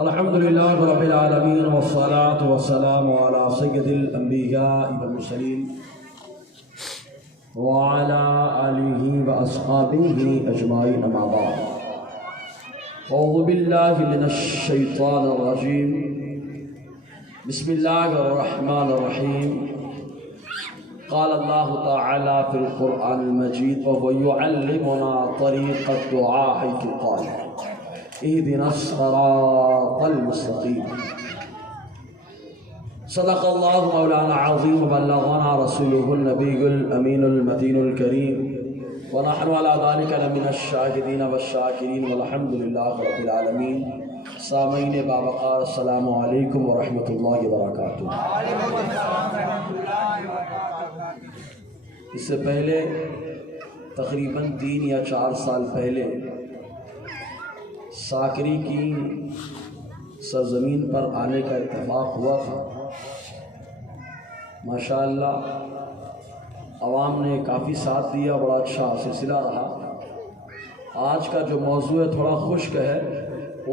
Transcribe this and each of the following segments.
الحمد لله رب العالمين والصلاة والسلام على سيد الأنبياء والمرسلين وعلى آله وأصحابه أجمعين أما بعد. أعوذ بالله من الشيطان الرجيم. بسم الله الرحمن الرحيم. قال الله تعالى في القرآن المجيد وهو يعلمنا طريق الدعاء حيث قال اهدنا الصراط المستقيم. صدق الله مولانا عظيم وبلغنا رسوله النبي الأمين المتين الكريم ونحن على ذلك لمن الشاهدين والشاكرين والحمد لله رب العالمين. سامعین باوقار السلام علیکم ورحمۃ اللہ وبرکاتہ. اس سے پہلے تقریباً 3 یا 4 سال پہلے ساکری کی سرزمین پر آنے کا اتفاق ہوا تھا. ماشاءاللہ عوام نے کافی ساتھ دیا، بڑا اچھا سلسلہ رہا. آج کا جو موضوع ہے تھوڑا خشک ہے،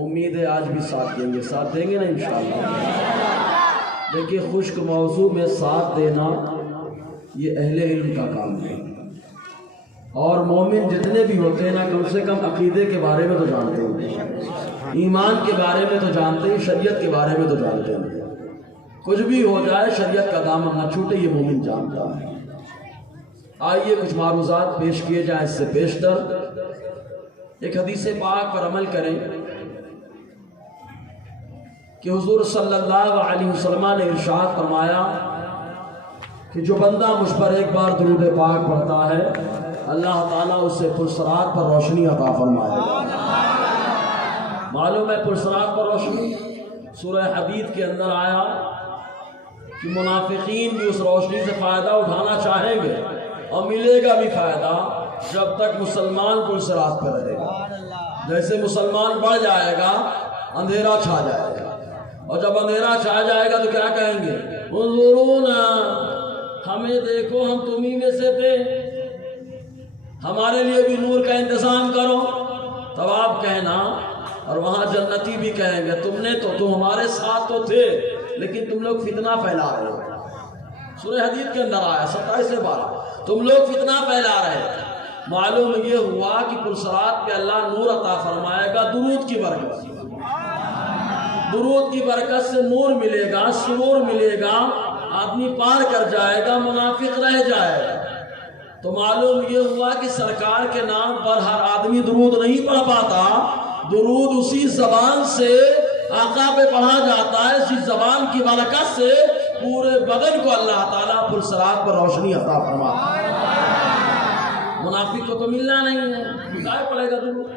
امید ہے آج بھی ساتھ دیں گے نا انشاءاللہ. دیکھیے خشک موضوع میں ساتھ دینا یہ اہل علم کا کام ہے، اور مومن جتنے بھی ہوتے ہیں نا کم سے کم عقیدے کے بارے میں تو جانتے ہیں، ایمان کے بارے میں تو جانتے ہیں، شریعت کے بارے میں تو جانتے ہیں. کچھ بھی ہو جائے شریعت کا دامن نہ چھوٹے، یہ مومن جانتا ہے. آئیے کچھ معروضات پیش کیے جائیں. اس سے پیشتر ایک حدیث پاک پر عمل کریں کہ حضور صلی اللہ علیہ وسلم نے ارشاد فرمایا کہ جو بندہ مجھ پر ایک بار درود پاک پڑھتا ہے اللہ تعالیٰ اسے پرسرات پر روشنی عطا فرمائے گا. معلوم ہے پرسرات پر روشنی سورہ حدید کے اندر آیا کہ منافقین بھی اس روشنی سے فائدہ اٹھانا چاہیں گے اور ملے گا بھی فائدہ جب تک مسلمان پرسرات پر رہے گا. جیسے مسلمان بڑھ جائے گا اندھیرا چھا جائے گا، اور جب اندھیرا چھا جائے گا تو کیا کہیں گے؟ انظرونا، ہمیں دیکھو ہم تمہیں میں سے تھے، ہمارے لیے بھی نور کا انتظام کرو. تب آپ کہنا، اور وہاں جنتی بھی کہیں گے تم ہمارے ساتھ تو تھے لیکن تم لوگ فتنہ پھیلا رہے ہو. سورہ حدید کے اندر آیا 27 سے 12 تم لوگ فتنہ پھیلا رہے ہو. معلوم یہ ہوا کہ پرسرات پہ اللہ نور عطا فرمائے گا درود کی برکت سے. درود کی برکت سے نور ملے گا، سرور ملے گا، آدمی پار کر جائے گا، منافق رہ جائے گا. تو معلوم یہ ہوا کہ سرکار کے نام پر ہر آدمی درود نہیں پڑھ پاتا. درود اسی زبان سے آقا پہ پڑھا جاتا ہے جس زبان کی برکت سے پورے بدن کو اللہ تعالیٰ پرسرات پر روشنی عطا فرماتا ہے. منافق کو تو ملنا نہیں ہے، کیا پڑے گا درود؟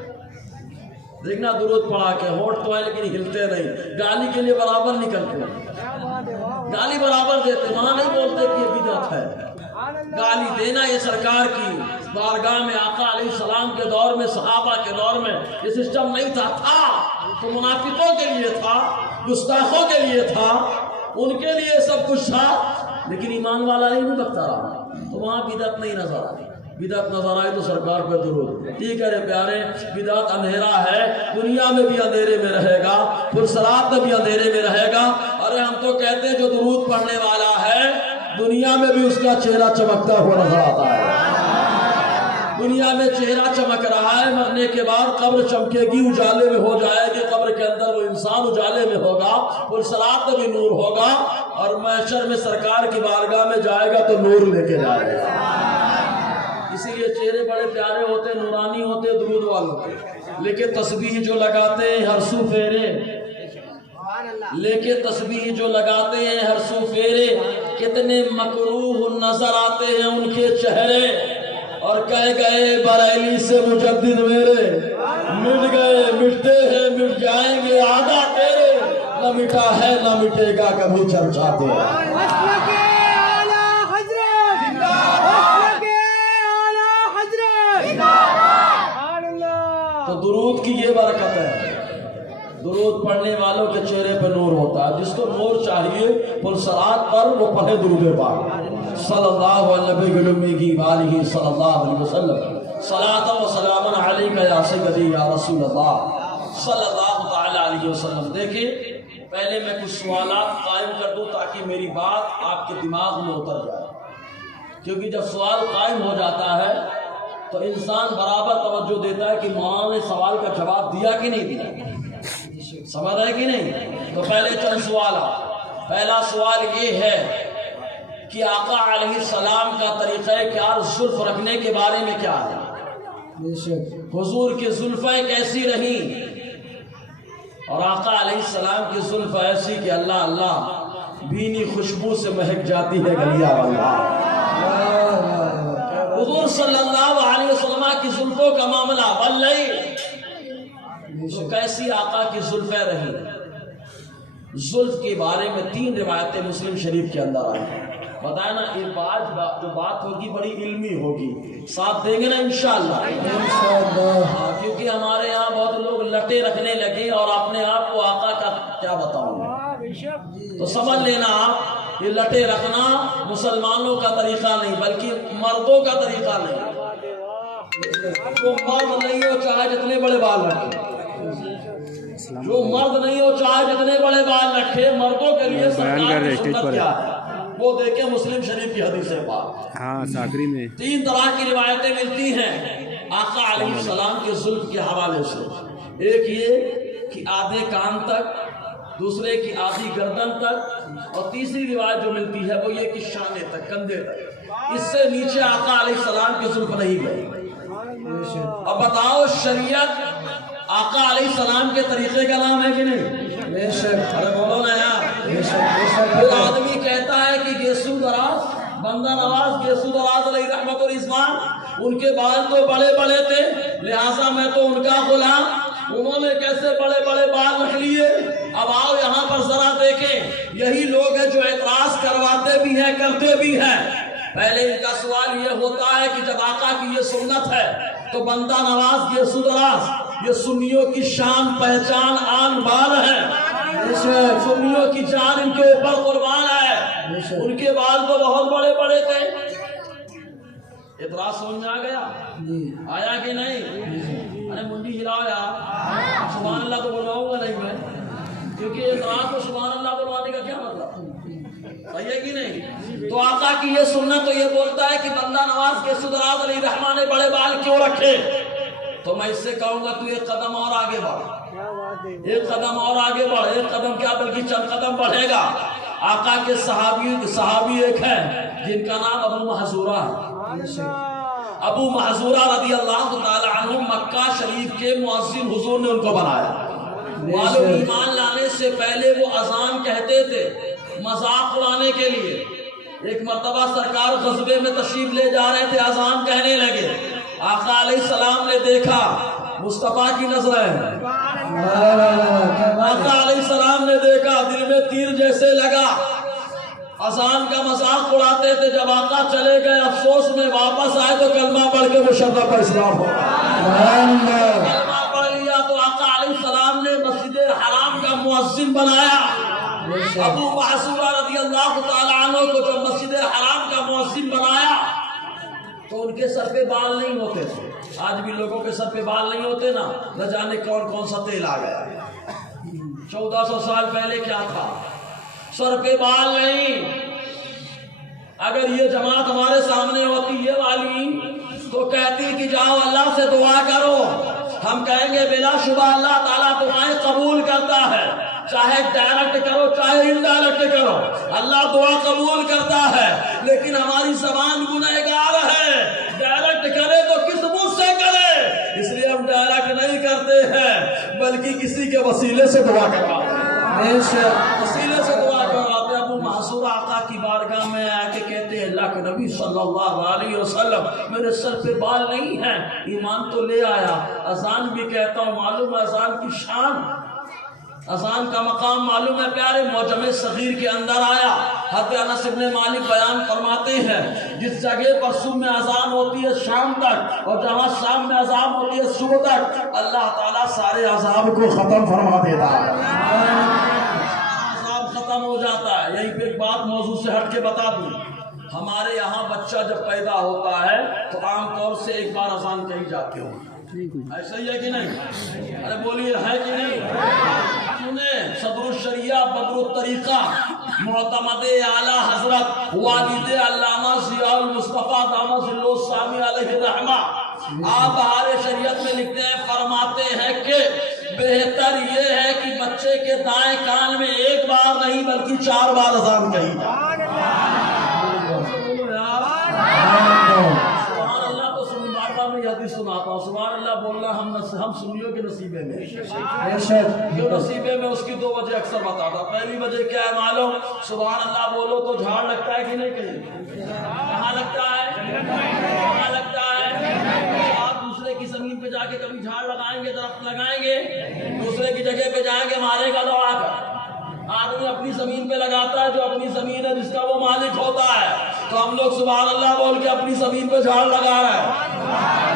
دیکھنا درود پڑھا کے ہونٹ تو ہے لیکن ہلتے نہیں، گالی کے لیے برابر نکلتے ہیں، گالی برابر دیتے، وہاں نہیں بولتے کہ یہ بدعت ہے. گالی دینا یہ سرکار کی بارگاہ میں آقا علیہ السلام کے دور میں، صحابہ کے دور میں یہ سسٹم نہیں تھا تو منافقوں کے لیے تھا، گستاخوں کے لیے تھا، ان کے لیے سب کچھ تھا. لیکن ایمان والا نہیں بھٹکتا رہا تو وہاں بدعت نہیں نظر آئی. بدعت نظر آئی تو سرکار پہ درود. ٹھیک ہے پیارے، بدعت اندھیرا ہے، دنیا میں بھی اندھیرے میں رہے گا، پرسرات میں بھی اندھیرے میں رہے گا. ارے ہم تو کہتے ہیں جو درود پڑھنے والا ہے دنیا میں بھی اس کا چہرہ چمکتا ہوا نظر آتا ہے. دنیا میں چہرہ چمک رہا ہے، مرنے کے بعد قبر چمکے گی، اجالے میں ہو جائے گی. قبر کے اندر وہ انسان اجالے میں ہوگا، پرسرات میں بھی نور ہوگا، اور محشر میں سرکار کی بارگاہ میں جائے گا تو نور لے کے جائے گا. اسی لیے چہرے بڑے پیارے ہوتے، نورانی ہوتے درود والوں کے. لیکن تسبیح جو لگاتے ہیں ہر سو فیرے، لیکن تسبیح جو لگاتے ہیں ہر سو فیرے، کتنے مکروہ نظر آتے ہیں ان کے چہرے. اور کہہ گئے بریلی سے مجدد میرے، مٹ گئے مٹتے ہیں مٹ جائیں گے آدھا تیرے، نہ مٹا ہے نہ مٹے گا کبھی چرچا تیرا. تو درود کی یہ برکت ہے، درود پڑھنے والوں کے چہرے پہ نور ہوتا ہے. جس کو نور چاہیے پرسرات پر وہ پڑھے درود پاک صلی اللہ علیہ صلی اللہ علیہ وسلم. صلاۃ و سلام علیک یا سیدی یا رسول اللہ. صلی اللہ تعالی علیہ وسلم۔ دیکھیں پہلے میں کچھ سوالات قائم کر دوں تاکہ میری بات آپ کے دماغ میں اتر جائے، کیونکہ جب سوال قائم ہو جاتا ہے تو انسان برابر توجہ دیتا ہے کہ مولانا نے سوال کا جواب دیا کہ نہیں دیا، سمجھ رہے کہ نہیں؟ تو پہلے چند سوالات۔ پہلا سوال یہ ہے کہ آقا علیہ السلام کا طریقہ کار زلف رکھنے کے بارے میں کیا ہے؟ حضور کی زلفیں کیسی رہیں؟ اور آقا علیہ السلام کی زلف ایسی کہ اللہ اللہ بھینی خوشبو سے مہک جاتی ہے گلیا واللہ۔ حضور صلی اللہ علیہ وسلم کی زلفوں کا معاملہ واللیل، تو کیسی آقا کی زلفیں رہیں؟ زلف کے بارے میں 3 روایتیں مسلم شریف کے اندر آئی ہیں۔ بتایا نا یہ جو بات ہوگی بڑی علمی ہوگی، ساتھ دیں گے نا انشاءاللہ؟ کیونکہ ہمارے یہاں بہت لوگ لٹے رکھنے لگے اور اپنے آپ کو آقا کا کیا بتاؤں، تو سمجھ لینا آپ یہ لٹے رکھنا مسلمانوں کا طریقہ نہیں بلکہ مردوں کا طریقہ نہیں۔ جو مرد نہیں ہو چاہے جتنے بڑے بال رکھے، جو مرد نہیں ہو چاہے جتنے بڑے بال رکھے، مردوں کے لیے سرکار کی سنت کیا ہے وہ دیکھیں مسلم شریف کی حدیث پاک۔ ہاں ساکری میں 3 طرح کی روایتیں ملتی ہیں آقا علیہ السلام کے زلف کے حوالے سے۔ ایک یہ کہ آدھے کان تک، دوسرے کی آدھی گردن تک، اور تیسری روایت جو ملتی ہے وہ یہ کہ شانے تک، کندھے تک، اس سے نیچے آقا علیہ السلام کی زلف نہیں گئی۔ اب بتاؤ شریعت آقا علیہ السلام کے طریقے کا نام ہے کہ نہیں؟ بے شک۔ ارے بولو نا یار۔ وہ آدمی کہتا ہے کہ گیسو دراز بندہ نواز گیسو دراز علیہ رحمت و رضوان، ان کے بال تو بڑے بڑے تھے لہٰذا میں تو ان کا غلام، انہوں نے کیسے بڑے بڑے بال رکھ لیے؟ اب آؤ یہاں پر ذرا دیکھیں، یہی لوگ ہیں جو اعتراض کرواتے بھی ہیں کرتے بھی ہیں۔ پہلے ان کا سوال یہ ہوتا ہے کہ جب آقا کی یہ سنت ہے تو بندہ نواز گیسو دراز یہ سنیوں کی شان پہچان آن بان ہے، سنیوں کی جان ان کے اوپر قربان ہے، ان کے بال تو بہت بڑے بڑے تھے۔ اعتراض سمجھ میں آ گیا؟ آیا کہ نہیں؟ ارے منڈی ہلاؤ یار، سبحان اللہ تو بلواؤں گا نہیں میں، کیونکہ اعتراض کو سبحان اللہ بلوانے کا کیا مطلب، صحیح ہے کہ نہیں؟ تو آقا کی یہ سنت تو یہ بولتا ہے کہ بندہ نواز کے سدراز علی رحمٰن نے بڑے بال کیوں رکھے؟ تو میں اس سے کہوں گا تو ایک قدم اور آگے بڑھ، ایک قدم اور آگے بڑھ، ایک قدم کیا بلکہ چند قدم بڑھے گا۔ آقا کے صحابی ایک ہے جن کا نام ابو محذورہ ہے۔ ابو محذورہ رضی اللہ تعالی عنہ مکہ شریف کے مؤذن حضور نے ان کو بنایا۔ معلوم ایمان لانے سے پہلے وہ اذان کہتے تھے مذاق اڑانے کے لیے۔ ایک مرتبہ سرکار غزوے میں تشریف لے جا رہے تھے، اذان کہنے لگے، آقا علیہ السلام نے دیکھا، مصطفیٰ کی نظر ہے، آقا علیہ السلام نے دیکھا، دل میں تیر جیسے لگا، اذان کا مذاق اڑاتے تھے۔ جب آقا چلے گئے افسوس میں واپس آئے تو کلمہ پڑھ کے مشرف پر اسلام ہو، کلمہ پڑھ لیا تو آقا علیہ السلام نے مسجد حرام کا مؤذن بنایا۔ ابو محذورہ رضی اللہ تعالیٰ عنہ کو جب مسجد حرام کا مؤذن بنایا تو ان کے سر پہ بال نہیں ہوتے تھے۔ آج بھی لوگوں کے سر پہ بال نہیں ہوتے نا، نہ جانے کون کون سا تیل آ گیا۔ 1400 سال پہلے کیا تھا؟ سر پہ بال نہیں۔ اگر یہ جماعت ہمارے سامنے ہوتی یہ والی تو کہتی کہ جاؤ اللہ سے دعا کرو، ہم کہیں گے بلا شبہ اللہ تعالیٰ دعائیں قبول کرتا ہے، چاہے ڈائریکٹ کرو چاہے انڈائریکٹ کرو، اللہ دعا قبول کرتا ہے، لیکن ہماری زبان گنہگار ہے، ڈائریکٹ کرے تو کس منہ سے کرے، اس لیے ہم ڈائریکٹ نہیں کرتے ہیں بلکہ کسی کے وسیلے سے دعا کرواتے ہیں، وسیلے سے دعا کرواتے ہیں۔ ابو محذورہ آقا کی بارگاہ میں آ کے کہتے ہیں اللہ کے نبی صلی اللہ علیہ وسلم میرے سر پہ بال نہیں ہیں، ایمان تو لے آیا، اذان بھی کہتا ہوں، معلوم ہے اذان کی شان، اذان کا مقام معلوم ہے پیارے معجم صغیر کے اندر آیا۔ حضرت انس بن مالک بیان فرماتے ہیں جس جگہ پر صبح میں اذان ہوتی ہے شام تک اور جہاں شام میں اذان ہوتی ہے صبح تک، اللہ تعالیٰ سارے عذاب کو ختم فرما دیتا ہے، عذاب ختم ہو جاتا ہے۔ یہیں پہ ایک بات موضوع سے ہٹ کے بتا دوں، ہمارے یہاں بچہ جب پیدا ہوتا ہے تو عام طور سے ایک بار اذان کہی جاتی ہو، ایسا ہی ہے کہ نہیں؟ ارے بولیے ہے کہ نہیں؟ سنیں صدر الشریعہ بدر الطریقہ معتمد اعلیٰ حضرت والد علامہ ضیاء المصطفیٰ دامت ظلہ السامی علیہ الرحمہ آپ بہار شریعت میں لکھتے ہیں، فرماتے ہیں کہ بہتر یہ ہے کہ بچے کے دائیں کان میں ایک بار نہیں بلکہ 4 بار اذان کہی جائے۔ سبحان اللہ تو سنی بارگاہ میں یہ حدیث سناتا ہوں، سبحان اللہ بولنا ہم سنیوں کے نصیبے میں، جو نصیبے میں اس کی 2 وجہ اکثر بتاتا۔ پہلی وجہ کیا ہے معلوم؟ سبحان اللہ بولو تو جھاڑ لگتا ہے کہ نہیں؟ کہیں کہاں لگتا ہے؟ کہاں لگتا ہے؟ آپ دوسرے کی زمین پہ جا کے کبھی جھاڑ لگائیں گے، درخت لگائیں گے، دوسرے کی جگہ پہ جائیں گے، مارے گا دوڑا کر۔ آدمی اپنی زمین پہ لگاتا ہے جو اپنی زمین ہے، جس کا وہ مالک ہوتا ہے۔ تو ہم لوگ سبحان اللہ بول کے اپنی زمین پہ جھاڑ لگا رہے ہیں،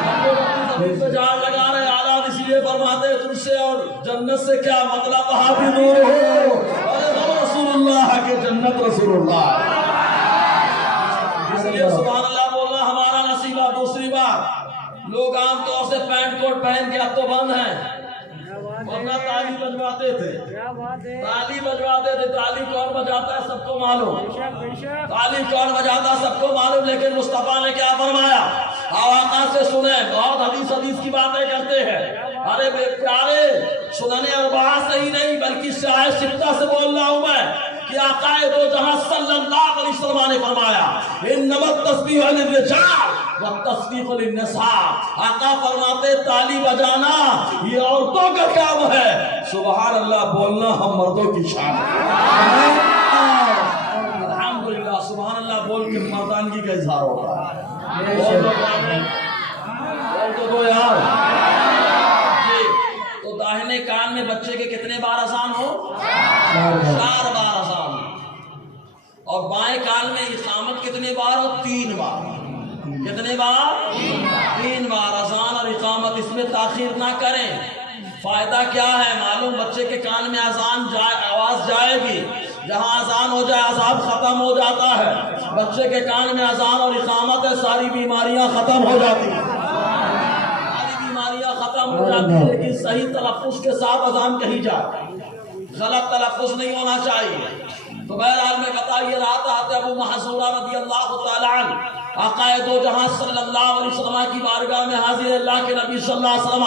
ہم لوگ اپنی زمین پہ جھاڑ لگا رہے ہیں۔ آلات اس لیے فرماتے ہیں تجھ سے اور جنت سے کیا مطلب؟ وہاں بھی دور ہو، ارے ہم رسول اللہ کے جنت رسول اللہ، اس لیے سبحان اللہ بولنا ہمارا نصیبہ۔ دوسری بات، لوگ عام طور سے پینٹ کوٹ پہن کے اب تو بند ہیں، ورنہ تالی بجواتے تھے، تالی بجواتے تھے۔ تالی کون بجاتا ہے سب کو معلوم، تالی کون بجاتا ہے سب کو معلوم، لیکن مصطفیٰ نے کیا فرمایا؟ آقا سے سنیں، بہت حدیث کی باتیں کرتے ہیں۔ ارے بے پیارے، سنن اربعہ سے ہی نہیں بلکہ سیاہ ستہ سے بول رہا ہوں میں کہ آقا دو جہاں صلی اللہ علیہ وسلم نے فرمایا انما التسبیح للرجال والتسبیح للنساء۔ آقا فرماتے تالی بجانا یہ عورتوں کا کام ہے، سبحان اللہ بولنا ہم مردوں کی شان ہے۔ الحمدللہ سبحان اللہ بول کے مردانگی کا اظہار ہوتا ہے۔ بول تو یار تو داہنے کان میں بچے کے کتنے بار اذان ہو؟ 4 بار اذان ہو، اور بائیں کان میں اقامت کتنے بار ہو؟ 3 بار۔ کتنے بار؟ 3 بار اذان اور اقامت، اس میں تاخیر نہ کریں۔ فائدہ کیا ہے معلوم؟ بچے کے کان میں اذان آواز جائے گی، جہاں اذان ہو جائے عذاب ختم ہو جاتا ہے۔ بچے کے کان میں اذان اور اقامت ہے، ساری بیماریاں ختم ہو جاتی ہیں، ختم ہو جاتی ہے۔ لیکن صحیح تلفظ کے ساتھ اذان کہی جائے، غلط تلفظ نہیں ہونا چاہیے۔ تو بہرحال میں بتائیے رہا تھا حضرت ابو محذورہ رضی اللہ تعالیٰ عنہ آقا دو جہاں صلی اللہ علیہ وسلم کی بارگاہ میں حاضر اللہ کے نبی صلی اللہ علیہ وسلم،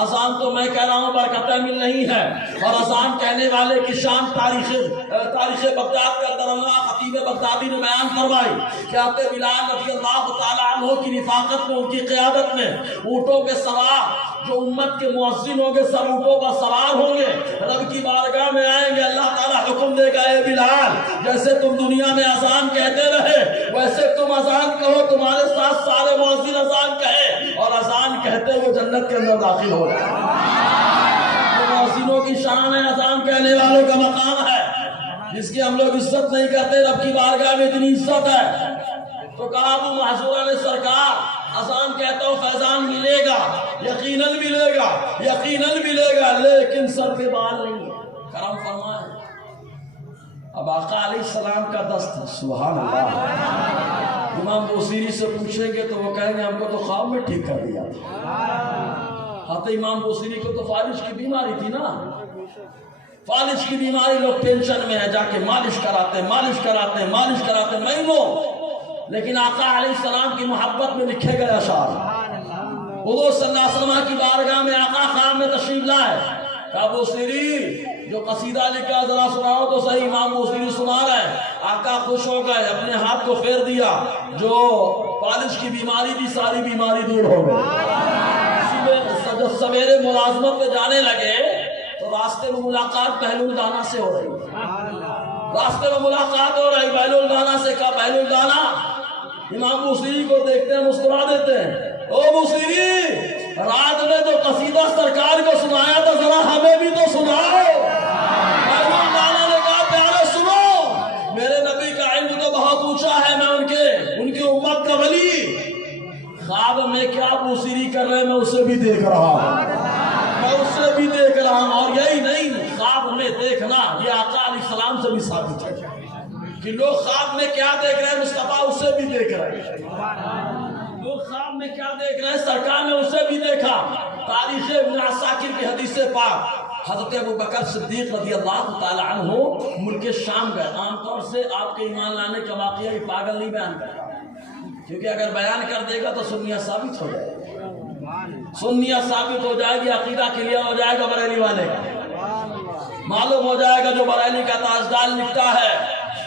اذان تو میں کہہ رہا ہوں برکتیں مل رہی ہے، اور اذان کہنے والے کی شان تاریخ بغداد کا درملا خطیب بغدادی نے بیان فرمائی کہ حضرت بلال رضی اللہ تعالیٰ عنہ کی رفاقت میں، ان کی قیادت میں اونٹوں کے سوار جو امت کے مؤذن ہوں گے سب اونٹوں پر سوار ہوں گے، رب کی بارگاہ میں آئیں گے۔ اللہ تعالیٰ حکم دے گا اے بلال جیسے تم دنیا میں اذان کہتے رہے ویسے تم اذان کہو، تمہارے ساتھ سارے مؤذن اذان کہے، اور اذان کہتے ہوئے جنت کے اندر داخل ہو جائے۔ مؤذنوں کی شان ہے، اذان کہنے والوں کا مقام ہے، جس کی ہم لوگ عزت نہیں کرتے، رب کی بارگاہ میں اتنی عزت ہے۔ تو کہا ابو محذورہ نے سرکار اذان کہتا ہوں فیضان ملے گا، یقیناً ملے گا، یقیناً ملے گا، لیکن سر پہ بال نہیں ہے۔ کرم فرمائے اب آقا علیہ السلام کا دست ہے، سبحان اللہ۔ امام بوصیری سے پوچھیں گے تو وہ کہیں گے ہم کو تو خواب میں ٹھیک کر دیا تھا۔ حضرت امام بوصیری کو تو فالج کی بیماری تھی نا، فالج کی بیماری، لوگ ٹینشن میں ہے، جا کے مالش کراتے ہیں، مالش کراتے ہیں، مالش کراتے ہیں مہینوں، لیکن آقا علیہ السلام کی محبت میں لکھے گئے اشعار، حضور صلی اللہ علیہ وسلم کی بارگاہ میں آقا خواب میں تشریف لائے، کہا بوصیری جو قصیدہ لکھا ذرا سناؤ تو صحیح۔ امام بوصیری سنا رہے، آقا خوش ہو گئے، اپنے ہاتھ کو پھیر دیا، جو فالج کی بیماری تھی ساری بیماری دور ہو گئی۔ جب سویرے ملازمت پہ جانے لگے تو راستے میں ملاقات بہلول دانا سے ہو رہی، راستے میں ملاقات ہو رہی بہلول دانا سے۔ کہا بہلول دانا، امام بوصیری کو دیکھتے ہیں مسکرا دیتے ہیں، او بوصیری رات میں جو قصیدہ سرکار کو سنایا تھا ذرا ہمیں بھی تو سناؤ۔ بہلول دانا نے کہا پیارے سنو، میرے نبی کا علم تو بہت اونچا ہے، میں ان کی امت کا ولی، خواب میں کیا بوصیری کر رہے میں اسے بھی دیکھ رہا ہوں، میں اسے بھی دیکھ رہا ہوں، اور یہی نہیں خواب میں دیکھنا یہ آقا علیہ السلام سے بھی ثابت ہے کہ لوگ خواب میں کیا دیکھ رہے ہیں مصطفیٰ اسے بھی دیکھ رہے ہیں، لوگ لوگ خواب میں کیا دیکھ رہے ہیں، سرکار نے اسے بھی دیکھا۔ تاریخ ابن عساکر کی حدیث پاک، حضرت ابوبکر صدیق رضی اللہ تعالی عنہ ملک شام گئے۔ عام طور سے آپ کے ایمان لانے کا واقعہ یہ پاگل نہیں بیان کرتا، کیونکہ اگر بیان کر دے گا تو سنیت ثابت ہو جائے گی، سنیت ثابت ہو جائے گی، عقیدہ کلیئر ہو جائے گا بریلی والے کا، معلوم ہو جائے گا جو بریلی کا تاجدار لکھتا ہے۔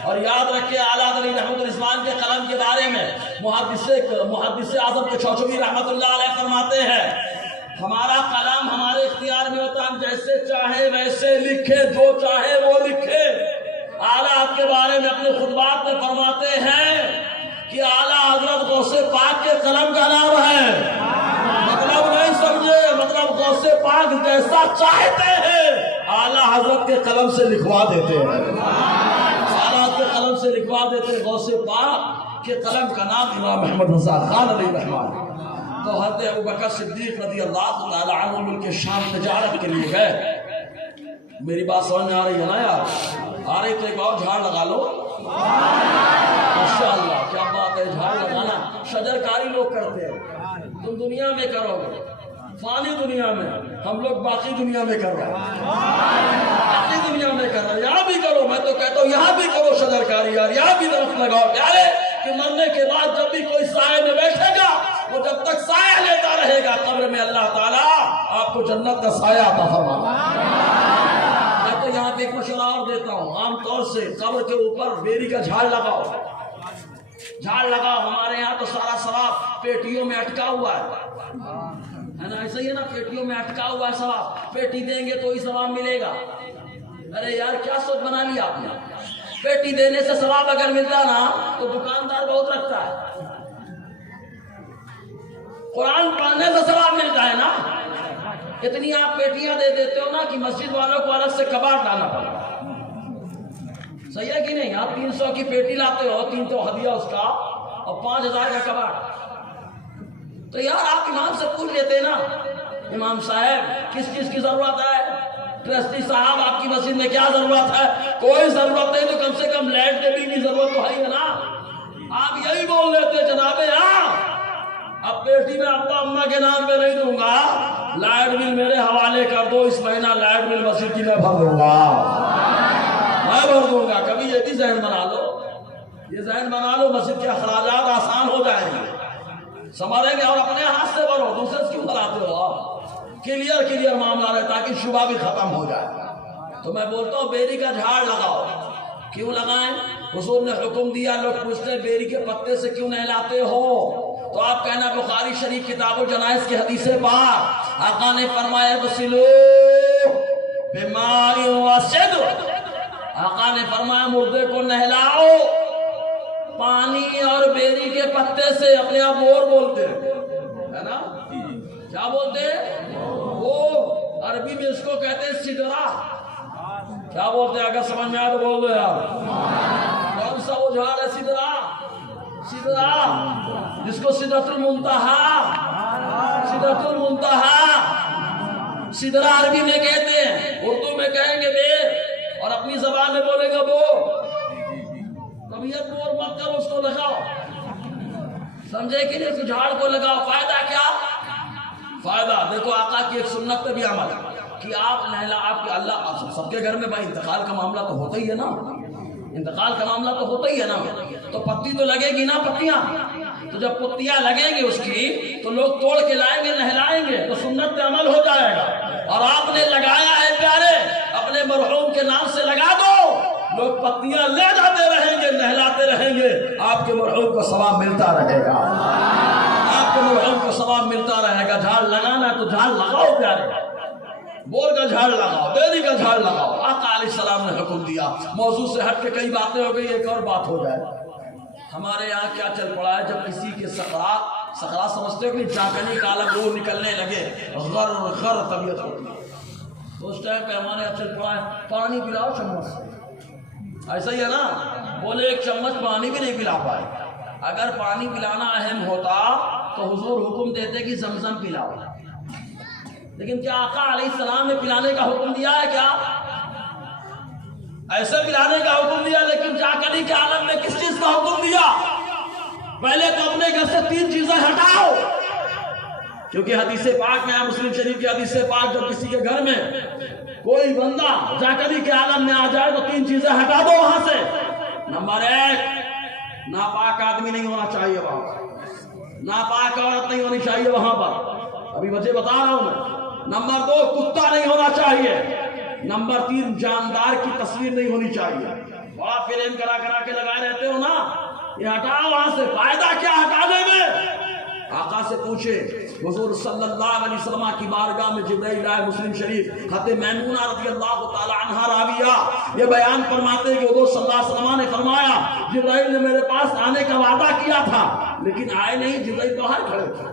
اور یاد رکھیں اعلیٰ حضرت رحمت الاسلام کے قلم کے بارے میں محدث اعظم کے چوچوی رحمت اللہ علیہ فرماتے ہیں، ہمارا کلام ہمارے اختیار میں ہوتا ہے، ہم جیسے چاہے ویسے لکھے، جو چاہے وہ لکھے۔ اعلیٰ کے بارے میں اپنے خطبات میں فرماتے ہیں کہ اعلیٰ حضرت غوث پاک کے قلم کا نام ہے، مطلب نہیں سمجھے، مطلب غوث پاک جیسا چاہتے ہیں اعلیٰ حضرت کے قلم سے لکھوا دیتے ہیں، اعلیٰ کے قلم سے لکھوا دیتے ہیں۔ غوث پاک کے قلم کا نام امام محمد رضا خان علیہ رحمہ۔ تو حضرت ابوبکر صدیق رضی اللہ تعالی عنہ ملک شام تجارت کے لیے گئے۔ میری بات سمجھ میں آ رہی ہے نا یار؟ آ رہی تو ایک اور جھاڑ لگا لو، ماشاءاللہ کیا بات ہے۔ جھاڑ لگانا شجر کاری لوگ کرتے ہیں، تم دنیا میں کرو گے، فانی دنیا میں، ہم لوگ باقی دنیا میں کر رہے ہیں، باقی دنیا میں کر رہے ہیں۔ یہاں بھی کرو، میں تو کہتا ہوں یہاں بھی کرو شجر کاری یار، یہاں بھی درخت لگاؤ پیارے، کہ مرنے کے بعد جب بھی کوئی سائے میں بیٹھے گا، وہ جب تک سایہ لیتا رہے گا قبر میں اللہ تعالیٰ آپ کو جنت کا سایہ عطا فرمائے۔ میں تو یہاں پہ ایک مشورہ اور دیتا ہوں، عام طور سے قبر کے اوپر بیری کا جھاڑ لگاؤ، جھاڑ لگاؤ۔ ہمارے یہاں تو سارا ثواب پیٹیوں میں اٹکا ہوا ہے نا، ایسا ہی ہے نا، پیٹیوں میں اٹکا ہوا ہے ثواب، پیٹی دیں گے تو ہی ثواب ملے گا۔ ارے یار کیا سوچ بنا لیا آپ نے، پیٹی دینے سے ثواب اگر ملتا نا تو دکاندار بہت رکھتا ہے، قرآن پڑھنے سے ثواب ملتا ہے نا۔ اتنی آپ پیٹیاں دے دیتے ہو نا کہ مسجد والوں کو الگ سے کباڑ لانا پڑتا ہے، صحیح ہے کہ نہیں؟ آپ 300 کی پیٹی لاتے ہو، 300 ہدیہ اس کا اور 5000 کا کباڑ۔ تو یار آپ امام سے پوچھ لیتے نا، امام صاحب کس چیز کی ضرورت ہے، ٹرسٹی صاحب آپ کی مسجد میں کیا ضرورت ہے؟ کوئی ضرورت نہیں تو کم سے کم لائٹ کے بل کی ضرورت تو ہے ہی نا۔ آپ یہی بول لیتے جناب اب بیٹی میں ابا اماں کے نام پہ نہیں دوں گا، لائٹ بل میرے حوالے کر دو، اس مہینہ لائٹ بل مسجد کی میں بھر دوں گا، میں بھر دوں گا۔ کبھی یہ بھی ذہن بنا لو، یہ ذہن بنا لو، مسجد کے اخراجات آسان ہو جائیں گے، سنبھالیں گے، اور اپنے ہاتھ سے بھرو، دوسرے سے کیوں بھراتے ہو آپ؟ کلیئر معاملہ رہے تاکہ شبہ بھی ختم ہو جائے۔ تو میں بولتا ہوں بیری کا جھاڑ لگاؤ۔ کیوں لگائیں؟ حضور نے حکم دیا، لوگ پوچھتے ہیں بیری کے پتے سے کیوں نہلاتے ہو؟ تو آپ کہنا بخاری شریف کتاب الجنائز کی حدیث پاک، آقا نے فرمایا غسلو بماء وصدر، آقا نے فرمایا مردے کو نہلاؤ پانی اور بیری کے پتے سے۔ اپنے آپ مور بولتے ہے نا، کیا بولتے ہیں؟ وہ عربی میں اس کو کہتے ہیں سدرا، کیا بولتے ہیں؟ اگر سمجھ میں آیا تو بول دو یار، کون سا وہ جھاڑ ہے؟ سدرا، سدرا جس کو سدرۃ المنتہا، سدرۃ المنتہا سدرا عربی میں کہتے ہیں، اردو میں کہیں گے بیر، اور اپنی زبان میں بولے گا بور۔ طبیعت بور مت کرو، اس کو لگاؤ، سمجھے کہ نہیں؟ اس جھاڑ کو لگاؤ، فائدہ کیا؟ فائدہ دیکھو، آقا کی ایک سنت پہ بھی عمل کہ آپ نہلا، آپ کے اللہ سب کے گھر میں بھائی انتقال کا معاملہ تو ہوتا ہی ہے نا، انتقال کا معاملہ تو ہوتا ہی ہے نا، تو پتی تو لگے گی نا، پتیاں، تو جب پتیاں لگیں گی اس کی تو لوگ توڑ کے لائیں گے، نہلائیں گے، تو سنت پہ عمل ہو جائے گا۔ اور آپ نے لگایا ہے پیارے، اپنے مرحوم کے نام سے لگا دو، لوگ پتیاں لے جاتے رہیں گے، نہلاتے رہیں گے، آپ کے مرحوم کو ثواب ملتا رہے گا، آپ کے مرحوم کو ثواب ملتا رہے گا۔ جھاڑ لگانا ہے تو جھاڑ لگاؤ پیارے، بور کا جھاڑ لگاؤ، بیری کا جھاڑ لگاؤ۔ آقا علیہ السلام نے حکم دیا۔ موضوع سے ہٹ کے کئی باتیں ہو گئی، ایک اور بات ہو جائے۔ ہمارے یہاں کیا چل پڑا ہے، جب کسی کے سکرات سمجھتے ہو کہ چاکنی کالا وہ نکلنے لگے، غر غر طبیعت ہوتی ہے، تو اس ٹائم پہ ہمارے یہاں چل پڑا ہے پانی پلاؤ چمچ سے، ایسا ہی ہے نا، بولے ایک چمچ پانی بھی نہیں پلا پائے۔ اگر پانی پلانا اہم ہوتا تو حضور حکم دیتے کہ زمزم پلاؤ، لیکن کیا آقا علیہ السلام نے پلانے کا حکم دیا ہے؟ کیا ایسے پلانے کا حکم دیا، لیکن چاکنی کے عالم میں کس چیز کا حکم دیا؟ پہلے تو اپنے گھر سے 3 چیزیں ہٹاؤ، کیونکہ حدیث پاک میں، مسلم شریف کی حدیث پاک، جب کسی کے گھر میں کوئی بندہ جاکری کے عالم میں آ جائے تو 3 چیزیں ہٹا دو وہاں سے۔ نمبر 1، ناپاک آدمی نہیں ہونا چاہیے وہاں پر، ناپاک عورت نہیں ہونی چاہیے وہاں پر، ابھی وجہ بتا رہا ہوں میں۔ نمبر 2، کتا نہیں ہونا چاہیے۔ نمبر 3، جاندار کی تصویر نہیں ہونی چاہیے۔ بڑا فریم کرا کے لگائے رہتے ہو نا، یہ ہٹاؤ وہاں سے۔ فائدہ کیا ہٹانے میں؟ آقا سے پوچھے، حضور صلی اللہ علیہ وسلم کی بارگاہ میں جبرائیل آئے۔ مسلم شریف حضرت میمونہ رضی اللہ تعالی عنہا راویہ یہ بیان فرماتے ہیں کہ حضور صلی اللہ علیہ وسلم نے فرمایا، جبرائیل نے میرے پاس آنے کا وعدہ کیا تھا لیکن آئے نہیں، جبرائیل باہر کھڑے تھے۔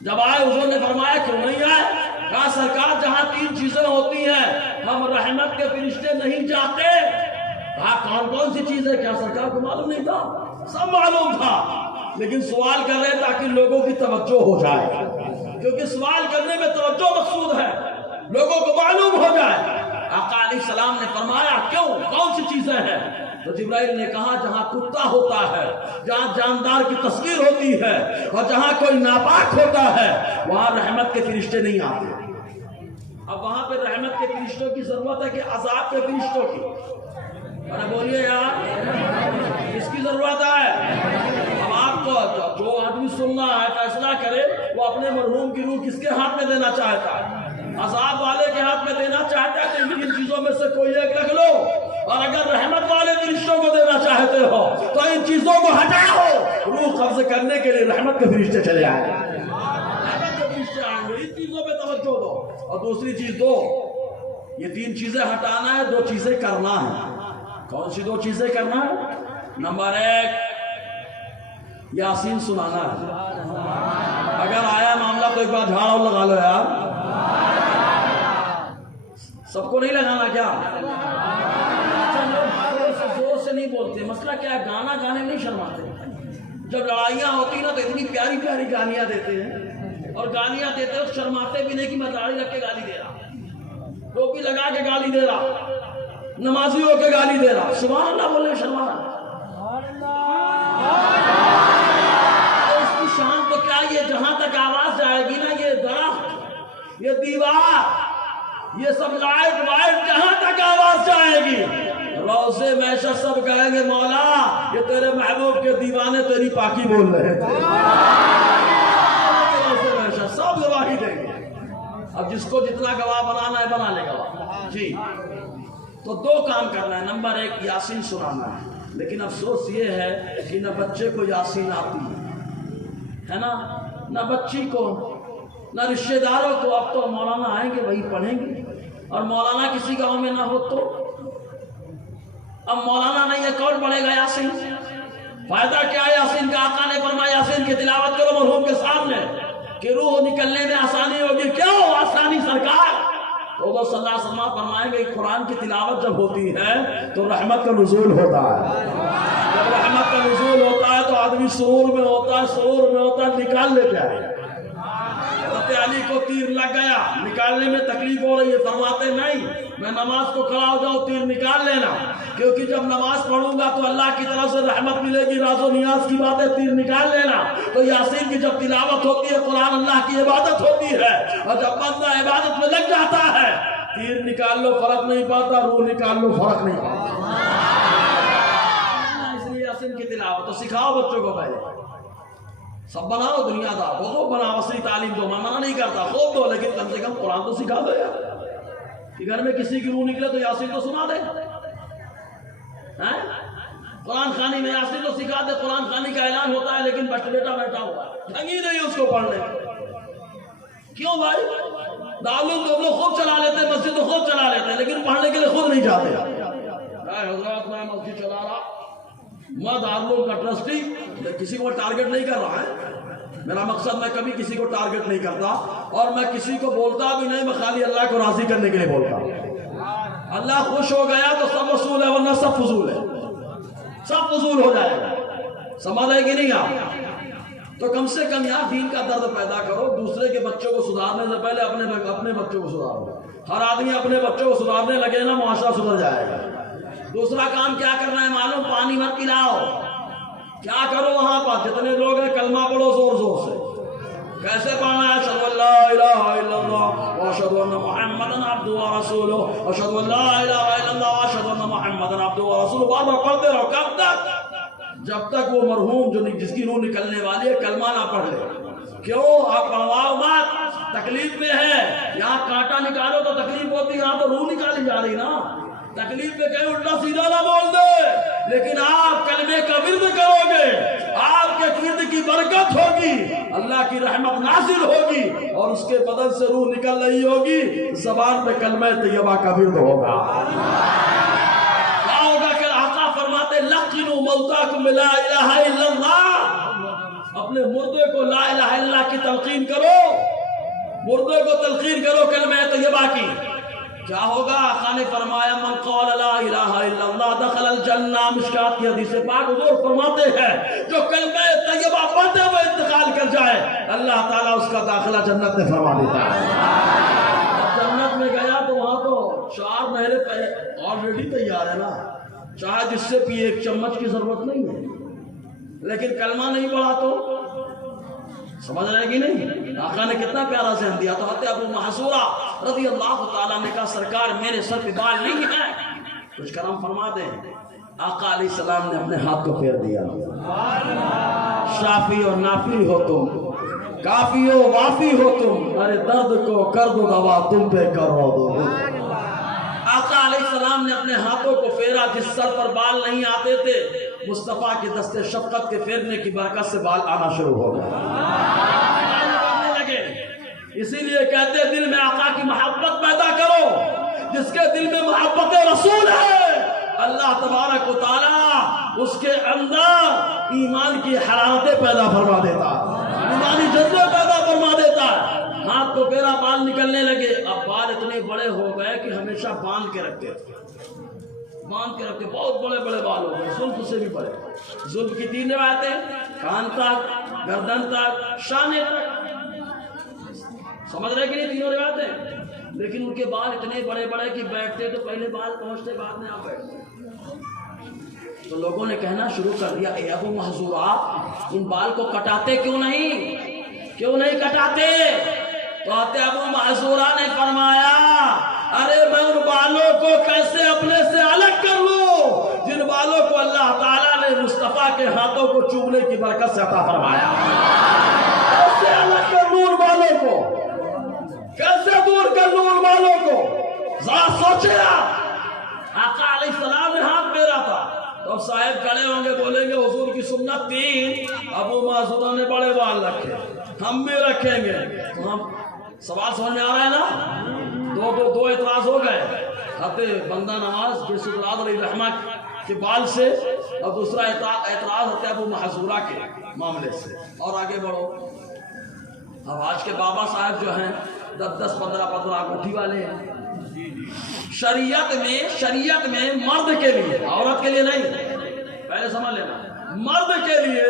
جب آئے حضور نے فرمایا کیوں نہیں آئے؟ کہا سرکار جہاں 3 چیزیں ہوتی ہیں ہم رحمت کے فرشتے نہیں جاتے۔ کہا کون سی چیز ہے؟ کیا سرکار کو معلوم نہیں تھا؟ سب معلوم تھا، لیکن سوال کر رہے تاکہ لوگوں کی توجہ ہو جائے، کیونکہ سوال کرنے میں توجہ مقصود ہے، لوگوں کو معلوم ہو جائے۔ آقا علیہ السلام نے فرمایا کیوں، کون سی چیزیں ہیں؟ تو جبرائیل نے کہا جہاں کتا ہوتا ہے، جہاں جاندار کی تصویر ہوتی ہے، اور جہاں کوئی ناپاک ہوتا ہے وہاں رحمت کے فرشتے نہیں آتے۔ اب وہاں پہ رحمت کے فرشتوں کی ضرورت ہے کہ عذاب کے فرشتوں کی؟ ارے بولیے یار، کس کی ضرورت ہے؟ اب آپ کو جو آدمی سننا ہے فیصلہ کرے وہ اپنے مرحوم کی روح کس کے ہاتھ میں دینا چاہتا ہے؟ عذاب والے کے ہاتھ میں دینا چاہتا ہے تو ان چیزوں میں سے کوئی ایک رکھ لو، اور اگر رحمت والے فرشتوں کو دینا چاہتے ہو تو ان چیزوں کو ہٹاؤ۔ روح قبض کرنے کے لیے رحمت کے فرشتے چلے آئیں گے، رحمت کے فرشتے آئیں گے، ان چیزوں پہ توجہ دو۔ اور دوسری چیز دو، یہ 3 چیزیں ہٹانا ہے، 2 چیزیں کرنا ہے۔ کون سی 2 چیزیں کرنا ہے؟ نمبر 1، یاسین سنانا ہے۔ اگر آیا معاملہ تو ایک بار جھاڑ لگا لو یار، سب کو نہیں لگانا کیا؟ زور سے نہیں بولتے، مسئلہ کیا ہے؟ گانا گانے نہیں شرماتے۔ جب لڑائیاں ہوتی نا تو اتنی پیاری پیاری گالیاں دیتے ہیں، اور گالیاں دیتے ہیں شرماتے بھی نہیں کہ میں داڑھی رکھ کے گالی دے رہا، ٹوپی لگا کے گالی دے رہا، نمازی ہو کے گالی دے رہا، سبحان اللہ بولے شرمانا۔ اس کی شان تو کیا، یہ جہاں تک آواز جائے گی نا، یہ درخت، یہ دیوار، یہ سب لائٹ وائٹ جہاں تک آواز جائے گی، روزے میشہ سب کہیں گے مولا یہ تیرے محبوب کے دیوانے تیری پاکی بول رہے تھے۔ روزے میشہ سب گواہی دیں گے، اب جس کو جتنا گواہ بنانا ہے بنا لے گواہ جی۔ تو 2 کام کرنا ہے۔ نمبر 1، یاسین سنانا ہے، لیکن افسوس یہ ہے کہ نہ بچے کو یاسین آتی ہے نا، نہ بچی کو، نہ رشتہ داروں کو۔ اب تو مولانا آئیں گے وہی پڑھیں گے، اور مولانا کسی گاؤں میں نہ ہو تو اب مولانا نہیں ہے، کون پڑھے گا یاسین؟ فائدہ کیا ہے یاسین کا؟ آقا نے فرمایا یاسین کی تلاوت کرو مرحوم کے سامنے کہ روح نکلنے میں آسانی ہوگی۔ کیوں آسانی سرکار؟ تو صلی اللہ علیہ وسلم فرمائیں گے قرآن کی تلاوت جب ہوتی ہے تو رحمت کا نزول ہوتا ہے، جب رحمت کا نزول ہوتا ہے تو آدمی سرور میں ہوتا ہے، سرور میں ہوتا ہے، نکال لیتے ہیں۔ حضرت علی کو تیر لگ گیا، نکالنے میں تکلیف ہو رہی ہے، فرماتے نہیں میں نماز کو کھڑا ہو جاؤں تیر نکال لینا، کیونکہ جب نماز پڑھوں گا تو اللہ کی طرف سے رحمت ملے گی، راز و نیاز کی باتیں، تیر نکال لینا۔ تو یاسین کی جب تلاوت ہوتی ہے، قرآن اللہ کی عبادت ہوتی ہے، اور جب بندہ عبادت میں لگ جاتا ہے، تیر نکال لو فرق نہیں پاتا، روح نکال لو فرق نہیں پاتا۔ اس لیے یاسین کی تلاوت تو سکھاؤ بچوں کو، پہلے سب بناؤ دنیا دار، وہ خوب بناؤ، اصلی تعلیم دو، میں منع نہیں کرتا، خوب دو، لیکن کم سے کم قرآن تو سکھا دو یار، کہ گھر میں کسی کی روح نکلے تو یاسین تو سنا دے، قرآن خوانی میں یاسین تو سکھا دے۔ قرآن خوانی کا اعلان ہوتا ہے لیکن بیٹا بیٹھا ہوا ہے، ڈھنگی نہیں اس کو پڑھنے۔ کیوں بھائی؟ دارالعلوم تو لوگ خوب چلا لیتے ہیں، مسجد تو خوب چلا لیتے ہیں، لیکن پڑھنے کے لیے خود نہیں جاتے۔ حضرات میں مسجد چلا رہا، میں دارالعلوم کا ٹرسٹی، کسی کو ٹارگٹ نہیں کر رہا ہے، میرا مقصد میں کبھی کسی کو ٹارگٹ نہیں کرتا، اور میں کسی کو بولتا بھی نہیں، میں خالی اللہ کو راضی کرنے کے لیے بولتا۔ اللہ خوش ہو گیا تو سب وصول ہے، ورنہ سب فضول ہے، سب فضول ہو جائے گا۔ سمجھ آئے گی نہیں آپ؟ تو کم سے کم یار دین کا درد پیدا کرو، دوسرے کے بچوں کو سدھارنے سے پہلے اپنے بچوں کو سدھارو۔ ہر آدمی اپنے بچوں کو سدھارنے لگے نا، معاشرہ سدھر جائے گا۔ دوسرا کام کیا کرنا ہے معلوم؟ پانی مت پلاؤ، کیا کرو وہاں پر جتنے لوگ ہیں کلمہ پڑھو زور زور سے. کیسے پڑھنا ہے؟ اشہد ان لا الہ الا اللہ واشہد ان محمدا عبدہ ورسولہ، اشہد ان لا الہ الا اللہ واشہد ان محمدا عبدہ ورسولہ. بار بار پڑھتے رہو. کب تک؟ جب تک وہ مرحوم جو جس کی روح نکلنے والی ہے کلمہ نہ پڑھ لے. کیوں؟ آپ پڑھواؤ مت، تکلیف میں ہے. یہاں کانٹا نکالو تو تکلیف ہوتی، یہاں تو روح نکالی جا رہی نا. تکلیف میں کہیں الٹا سیدھا نہ بول دے. لیکن آپ کلمے کا ورد کرو گے، آپ کے ورد کی برکت ہوگی، اللہ کی رحمت نازل ہوگی، اور اس کے بدن سے روح نکل رہی ہوگی، زبان پہ کلمہ طیبہ کا ورد ہوگا. کیا ہوگا کہ آقا فرماتے لقنوا موتاکم لا الہ الا اللہ. اپنے مردے کو لا الہ الا اللہ کی تلقین کرو، مردے کو تلقین کرو کلمہ طیبہ کی. کیا ہوگا؟ آقا نے فرمایا من قال لا الہ الا اللہ دخل الجنہ. مشکات کی حدیث پاک حضور فرماتے ہیں جو کلمہ طیبہ پڑھتے ہوئے انتقال کر جائے اللہ تعالیٰ اس کا داخلہ جنت میں فرما دیتا ہے. جنت میں گیا تو وہاں تو 4 نہریں آلریڈی تیار ہے نا، چاہے جس سے پیے، ایک چمچ کی ضرورت نہیں ہے. لیکن کلمہ نہیں پڑھا تو سمجھ رہے گی نہیں؟ آقا نے کتنا پیارا ذہن دیا. تو حضرت ابو محذورہ رضی اللہ تعالیٰ نے کہا سرکار میرے سر پہ بال نہیں ہے، کچھ کرم فرما دیں. آقا علیہ السلام نے اپنے ہاتھ کو پھیر دیا. شافی اور نافی ہو تم، کافی ہو وافی ہو تم، ارے درد کو کر دو دوا تم پہ کرو دو. آقا علیہ السلام نے اپنے ہاتھوں کو پھیرا. جس سر پر بال نہیں آتے تھے مصطفیٰ کے دستے شفقت کے پھیرنے کی برکت سے بال آنا شروع ہو گئے. اسی لیے کہتے ہیں دل میں آقا کی محبت پیدا کرو. جس کے دل میں محبت رسول ہے اللہ تبارک و تعالیٰ اس کے اندر ایمان کی حرارتیں پیدا فرما دیتا ہے، ایمانی جذبے پیدا فرما دیتا ہے. ہاتھ کو پھیرا، بال نکلنے لگے. اب بال اتنے بڑے ہو گئے کہ ہمیشہ باندھ کے رکھتے تھے، باندھ کے رکھتے. بہت بڑے بڑے بال ہو گئے، زلف سے بھی بڑے. زلف کی 3 روایتیں، کان تک، گردن تک، شانے تک. سمجھ رہے کہ نہیں تینوں روایتیں؟ لیکن ان کے بال اتنے بڑے بڑے کہ بیٹھتے تو پہلے بال پہنچتے بعد میں آپ بیٹھتے. تو لوگوں نے کہنا شروع کر دیا اے ابو محذورہ ان بال کو کٹاتے کیوں نہیں کٹاتے؟ تو ابو محذورہ نے فرمایا ارے میں ان بالوں کو کیسے اپنے سے الگ کر لوں جن بالوں کو اللہ تعالیٰ نے مصطفیٰ کے ہاتھوں کو چومنے کی برکت سے عطا فرمایا. کیسے الگ کر لوں ان بالوں کو، کیسے دور کر لوں ان بالوں کو؟ ذرا سوچے آقا علیہ السلام نے ہاتھ پھیرا تھا تو اب صاحب کھڑے ہوں گے بولیں گے حضور کی سنت تھی ابو محذورہ نے بڑے بال رکھے، ہم بھی رکھیں گے. تو ہم سوال سمجھ میں آ رہا ہے نا؟ دو اعتراض ہو گئے. حضرت بندہ نواز کے سکرات علیہ رحمہ کے بال سے، اور دوسرا اعتراض حضرت ابو محذورہ کے معاملے سے. اور آگے بڑھو. اب آج کے بابا صاحب جو ہیں 10 15 انگوٹھی والے ہیں. شریعت میں مرد کے لیے، عورت کے لیے نہیں، پہلے سمجھ لینا، مرد کے لیے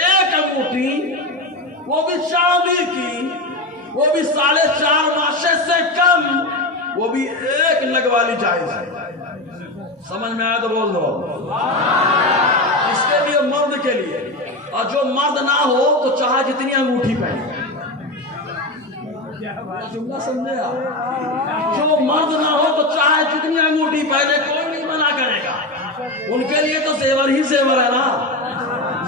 1 انگوٹھی، وہ بھی چاندی کی، وہ بھی 4.5 ماشے سے کم، وہ بھی 1 نگ والی جائز ہے. سمجھ میں آیا تو بول دو. اس کے لیے مرد کے لیے. اور جو مرد نہ ہو تو چاہے جتنی انگوٹھی پہنے. جملہ سمجھے آپ؟ جو مرد نہ ہو تو چاہے جتنی انگوٹھی پہنے، کوئی نہیں منع کرے گا. ان کے لیے تو زیور ہی زیور ہے نا،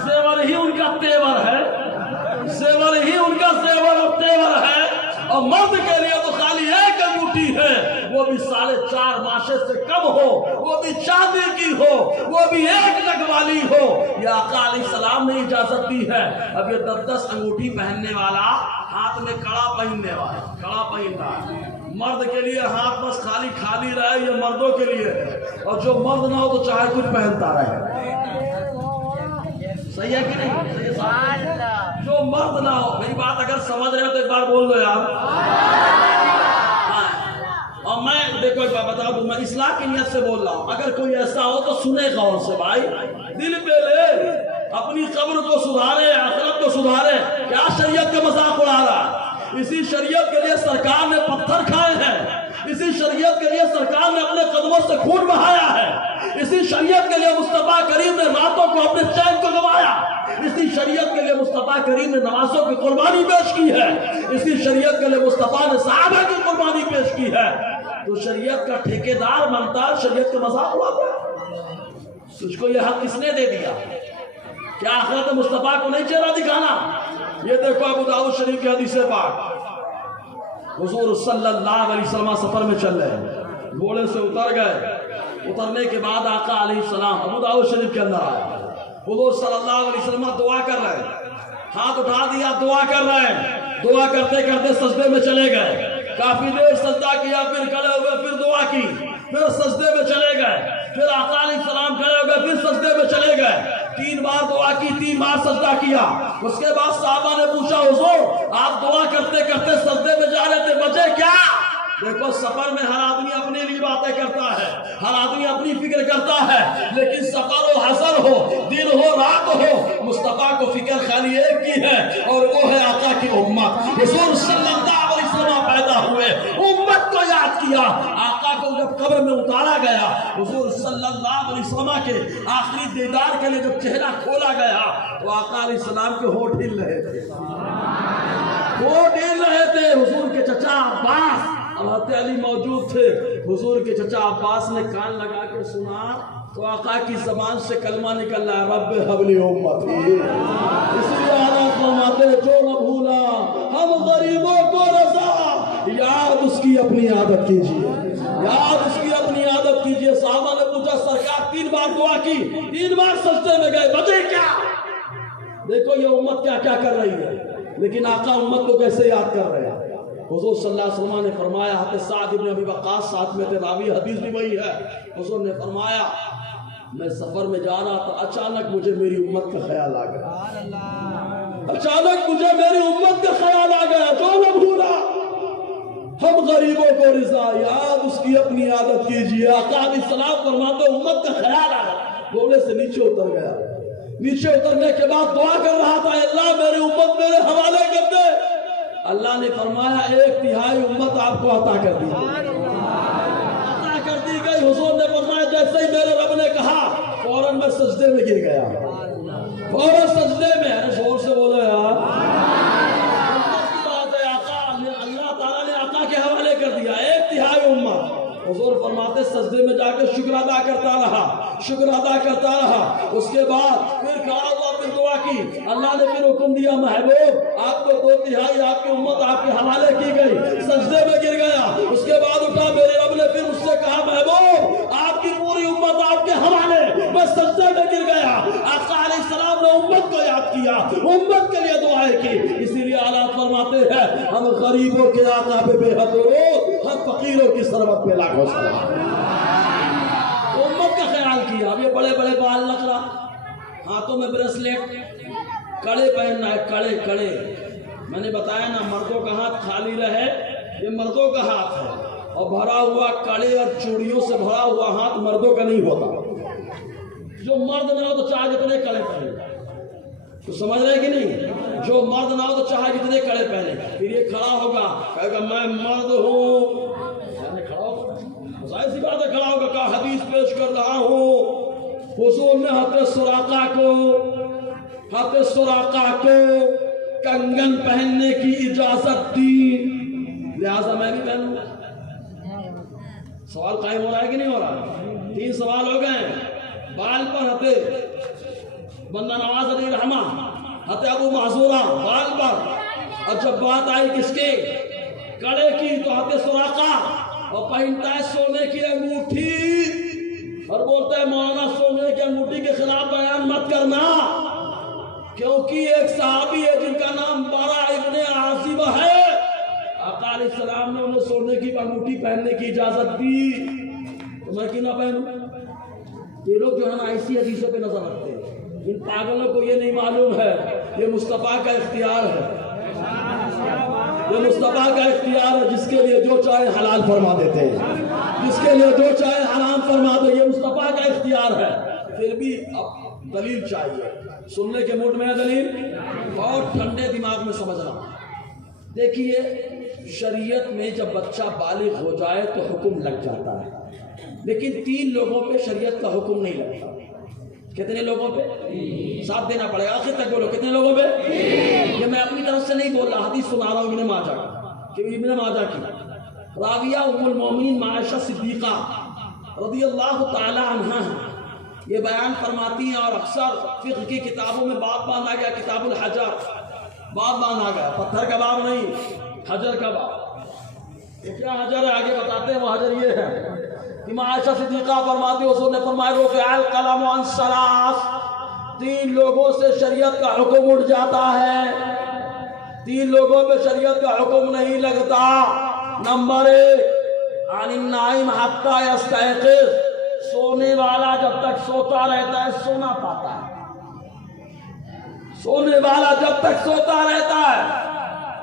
زیور ہی ان کا تیور ہے، زیور ہی ان کا زیور اور تیور ہے. اور مرد کے لیے تو خالی 1 انگوٹھی ہے، وہ بھی 4.5 ماشے سے کم ہو، وہ بھی چاندی کی ہو، وہ بھی 1 نگ والی ہو. یہ آقا علیہ السلام نے اجازت دی ہے. اب یہ 10 انگوٹھی پہننے والا، ہاتھ میں کڑا پہننے والا، کڑا پہن رہا ہے. مرد کے لیے ہاتھ بس خالی رہے، یہ مردوں کے لیے ہے. اور جو مرد نہ ہو تو چاہے کچھ پہنتا رہے. صحیح ہے کہ نہیں؟ جو مرد نہ ہو. میری بات اگر سمجھ رہے ہو تو ایک بار بول دو یار. اور میں دیکھو ایک بات بتا دوں، میں اصلاح کی نیت سے بول رہا ہوں. اگر کوئی ایسا ہو تو سنے غور سے بھائی، دل پہ لے، اپنی قبر کو سدھارے، آخرت کو سدھارے. کیا شریعت کا مذاق اڑا رہا؟ اسی شریعت کے لیے سرکار نے پتھر کھائے ہیں، اسی شریعت کے لیے سرکار نے اپنے قدموں سے خون بہایا ہے، اسی شریعت کے لیے مصطفیٰ کریم نے راتوں کو اپنے چین کو گوایا، اسی شریعت کے لیے مصطفیٰ کریم نے نمازوں کی قربانی پیش کی ہے، اسی شریعت کے لیے مصطفیٰ نے صحابہ کی قربانی پیش کی ہے۔ تو شریعت کا ٹھیکیدار بنتا، شریعت کا مذاق اڑاتا، تجھ کو یہ حق کس نے دے دیا؟ کیا آخرت مصطفیٰ کو نہیں چہرہ دکھانا؟ یہ دیکھو ابو داؤد شریف کی حدیث پاک، حضور صلی اللہ علیہ وسلم سفر میں چل رہے ہیں، گھوڑے سے اتر گئے، اترنے کے بعد آقا علیہ السلام ابو داؤد شریف کے اندر آئے، حضور صلی اللہ علیہ وسلم دعا کر رہے ہیں، ہاتھ اٹھا دیا، دعا کر رہے ہیں، دعا کرتے کرتے سجدے میں چلے گئے، کافی دیر سجدہ کیا، پھر کھڑے ہوئے، پھر دعا کی، پھر سجدے میں چلے گئے، پھر آقا علیہ السلام کھڑے ہو گئے، پھر سجدے میں چلے گئے، 3 بار دعا کی، 3 بار سجدہ کیا۔ اس کے بعد صحابہ نے پوچھا حضور آپ دعا کرتے کرتے سجدے میں جا رہے تھے، بچے کیا؟ دیکھو سفر میں ہر آدمی اپنے لیے باتیں کرتا ہے، ہر آدمی اپنی فکر کرتا ہے، لیکن سفر ہو، حضر ہو، دن ہو، رات ہو، مصطفیٰ کو فکر خالی ایک کی ہے، اور وہ ہے آقا کی امت۔ حضور صلی اللہ علیہ وسلم پیدا ہوئے، امت کو یاد کیا۔ آقا کو جب قبر میں اتارا گیا، حضور صلی اللہ علیہ وسلم کے آخری دیدار کے لیے جب چہرہ کھولا گیا تو آقا علیہ السلام کے ہونٹ ہل رہے تھے، ہونٹ ہل رہے تھے۔ حضور کے چچا عباس حضرت علی موجود تھے، حضور کے چچا عباس نے کان لگا کے سنا تو آقا کی زبان سے کلمہ نکل رہا ہے، رب حبلی امتی۔ اس لیے آنا فرماتے جو نہ بھولا ہم غریبوں کو رضا، یاد اس کی اپنی عادت کیجئے، یاد اس کی اپنی عادت کیجئے۔ صحابہ نے پوچھا سرکار 3 بار دعا کی، 3 بار سجدے میں گئے، بچے کیا؟ دیکھو یہ امت کیا کیا کر رہی ہے، لیکن آقا امت کو کیسے یاد کر رہے ہیں۔ حضور صلی اللہ علیہ وسلم نے فرمایا، حضرت سعد بن ابی وقاص ساتھ میں تھے، راوی حدیث بھی وہی ہے، حضور نے فرمایا میں سفر میں جا رہا تھا، اچانک مجھے میری امت کا خیال آ گیا، اچانک مجھے میری امت کا خیال آ گیا، جو نہ بھولا ہم غریبوں کو رضا، یاد اس کی اپنی عادت کیجئے۔ آقا علیہ السلام فرماتے امت کا خیال آیا، گھوڑے سے نیچے اتر گیا، نیچے اترنے کے بعد دعا کر رہا تھا، اللہ میری امت میرے حوالے کر دے۔ اللہ نے فرمایا 1/3 امت آپ کو عطا کر دی، عطا کر دی گئی۔ حضور نے فرمایا جیسے ہی میرے رب نے کہا فوراً میں سجدے میں گر گیا، فوراً سجدے میں، زور سے بولو یار، امت کی بات ہے، آقا اللہ تعالیٰ نے عطا کے حوالے کر دیا 1/3 امت۔ حضور فرماتے سجدے میں جا کے شکر ادا کرتا رہا، شکر ادا کرتا رہا، اس کے بعد پھر کھڑا ہوا، پھر دعا کی، اللہ نے پھر حکم دیا محبوب آپ کو 2/3 آپ کی امت آپ کے حوالے کی گئی، سجدے میں گر گیا، اس کے بعد اٹھا، میرے رب نے پھر اس سے کہا محبوب آپ کی پوری امت آپ کے حوالے، میں سجدے میں گر گیا۔ آقا علیہ السلام نے امت کو یاد کیا، امت کے لیے دعائیں کی، اسی لیے اعلیٰ فرماتے ہیں ہم غریبوں کے آقا پہ بے حد درود، ہم فقیروں کی سربت پہ لاکھوں سلام۔ امت کا خیال کیا۔ اب یہ بڑے بڑے بال لگ رہا، ہاتھوں میں بریسلیٹ، کڑے پہننا ہے، کڑے کڑے، میں نے بتایا نا مردوں کا ہاتھ خالی رہے، یہ مردوں کا ہاتھ ہے، اور بھرا ہوا کڑے اور چوڑیوں سے بھرا ہوا ہاتھ مردوں کا نہیں ہوتا۔ جو مرد نہ ہو تو چاہے جتنے کڑے پہنے، تو سمجھ رہے کہ نہیں، جو مرد نہ ہو تو چاہے جتنے کڑے پہنے، پھر یہ کھڑا ہوگا کہے گا میں مرد ہوں، کھڑا ہوگا ظاہر سی بات ہے، کھڑا ہوگا کہ حدیث پیش کر رہا ہوں، حضور نے حضرت سراقہ کو کنگن پہننے کی اجازت دی، لہذا میں بھی پہنوں گا۔ سوال قائم ہو رہا ہے کہ نہیں ہو رہا؟ 3 سوال ہو گئے۔ بال پر حضرت بندہ نواز علی رحمہ، حضرت ابو معذورہ بال پر، اور جب بات آئی کس کی؟ کڑے کی، تو حضرت سراقہ، اور پہنتا ہے سونے کی انگوٹھی، اور بولتا ہے مولانا سونے کی انگوٹھی کے خلاف بیان مت کرنا، کیونکہ ایک صحابی ہے جن کا نام بارا ابن عازب ہے، آقا علیہ السلام نے انہیں سونے کی انگوٹھی پہننے کی اجازت دی، تو میں کیوں نہ پہنوں؟ یہ لوگ جو ہے نا ایسی حدیثوں پہ نظر رکھتے ہیں، ان پاگلوں کو یہ نہیں معلوم ہے یہ مصطفیٰ کا اختیار ہے، یہ مصطفیٰ کا اختیار ہے، جس کے لیے جو چاہے حلال فرما دیتے ہیں، جس کے لیے جو چاہے حرام فرما دے، یہ مصطفیٰ کا اختیار ہے۔ پھر بھی اب دلیل چاہیے، سننے کے موڈ میں ہے دلیل، اور ٹھنڈے دماغ میں سمجھنا۔ دیکھیے شریعت میں جب بچہ بالغ ہو جائے تو حکم لگ جاتا ہے، لیکن 3 لوگوں پہ شریعت کا حکم نہیں لگتا۔ کتنے لوگوں پہ؟ 7 دینا پڑے گا، آخر تک بولو کتنے لوگوں پہ؟ یہ میں اپنی طرف سے نہیں بول رہا، حدیث سنا رہا ہوں ابن ماجہ کہ ابن ماجہ کی راویہ ام المومنین عائشہ صدیقہ رضی اللہ تعالی عنہا یہ بیان فرماتی ہیں، اور اکثر فقہ کی کتابوں میں باب باندھا گیا، کتاب الحجر باب باندھا گیا، پتھر کا باب نہیں، حجر کا باب۔ یہ کیا حجر ہے آگے بتاتے ہیں، وہ حجر یہ ہے کہ عائشہ صدیقہ فرماتی حضور نے فرمایا رفع القلم عن 3، 3 لوگوں سے شریعت کا حکم اٹھ جاتا ہے، 3 لوگوں پہ شریعت کا حکم نہیں لگتا۔ نمبر 1 عن النائم حتی یستیقظ، سونے والا جب تک سوتا رہتا ہے سونا پاتا ہے، سونے والا جب تک سوتا رہتا ہے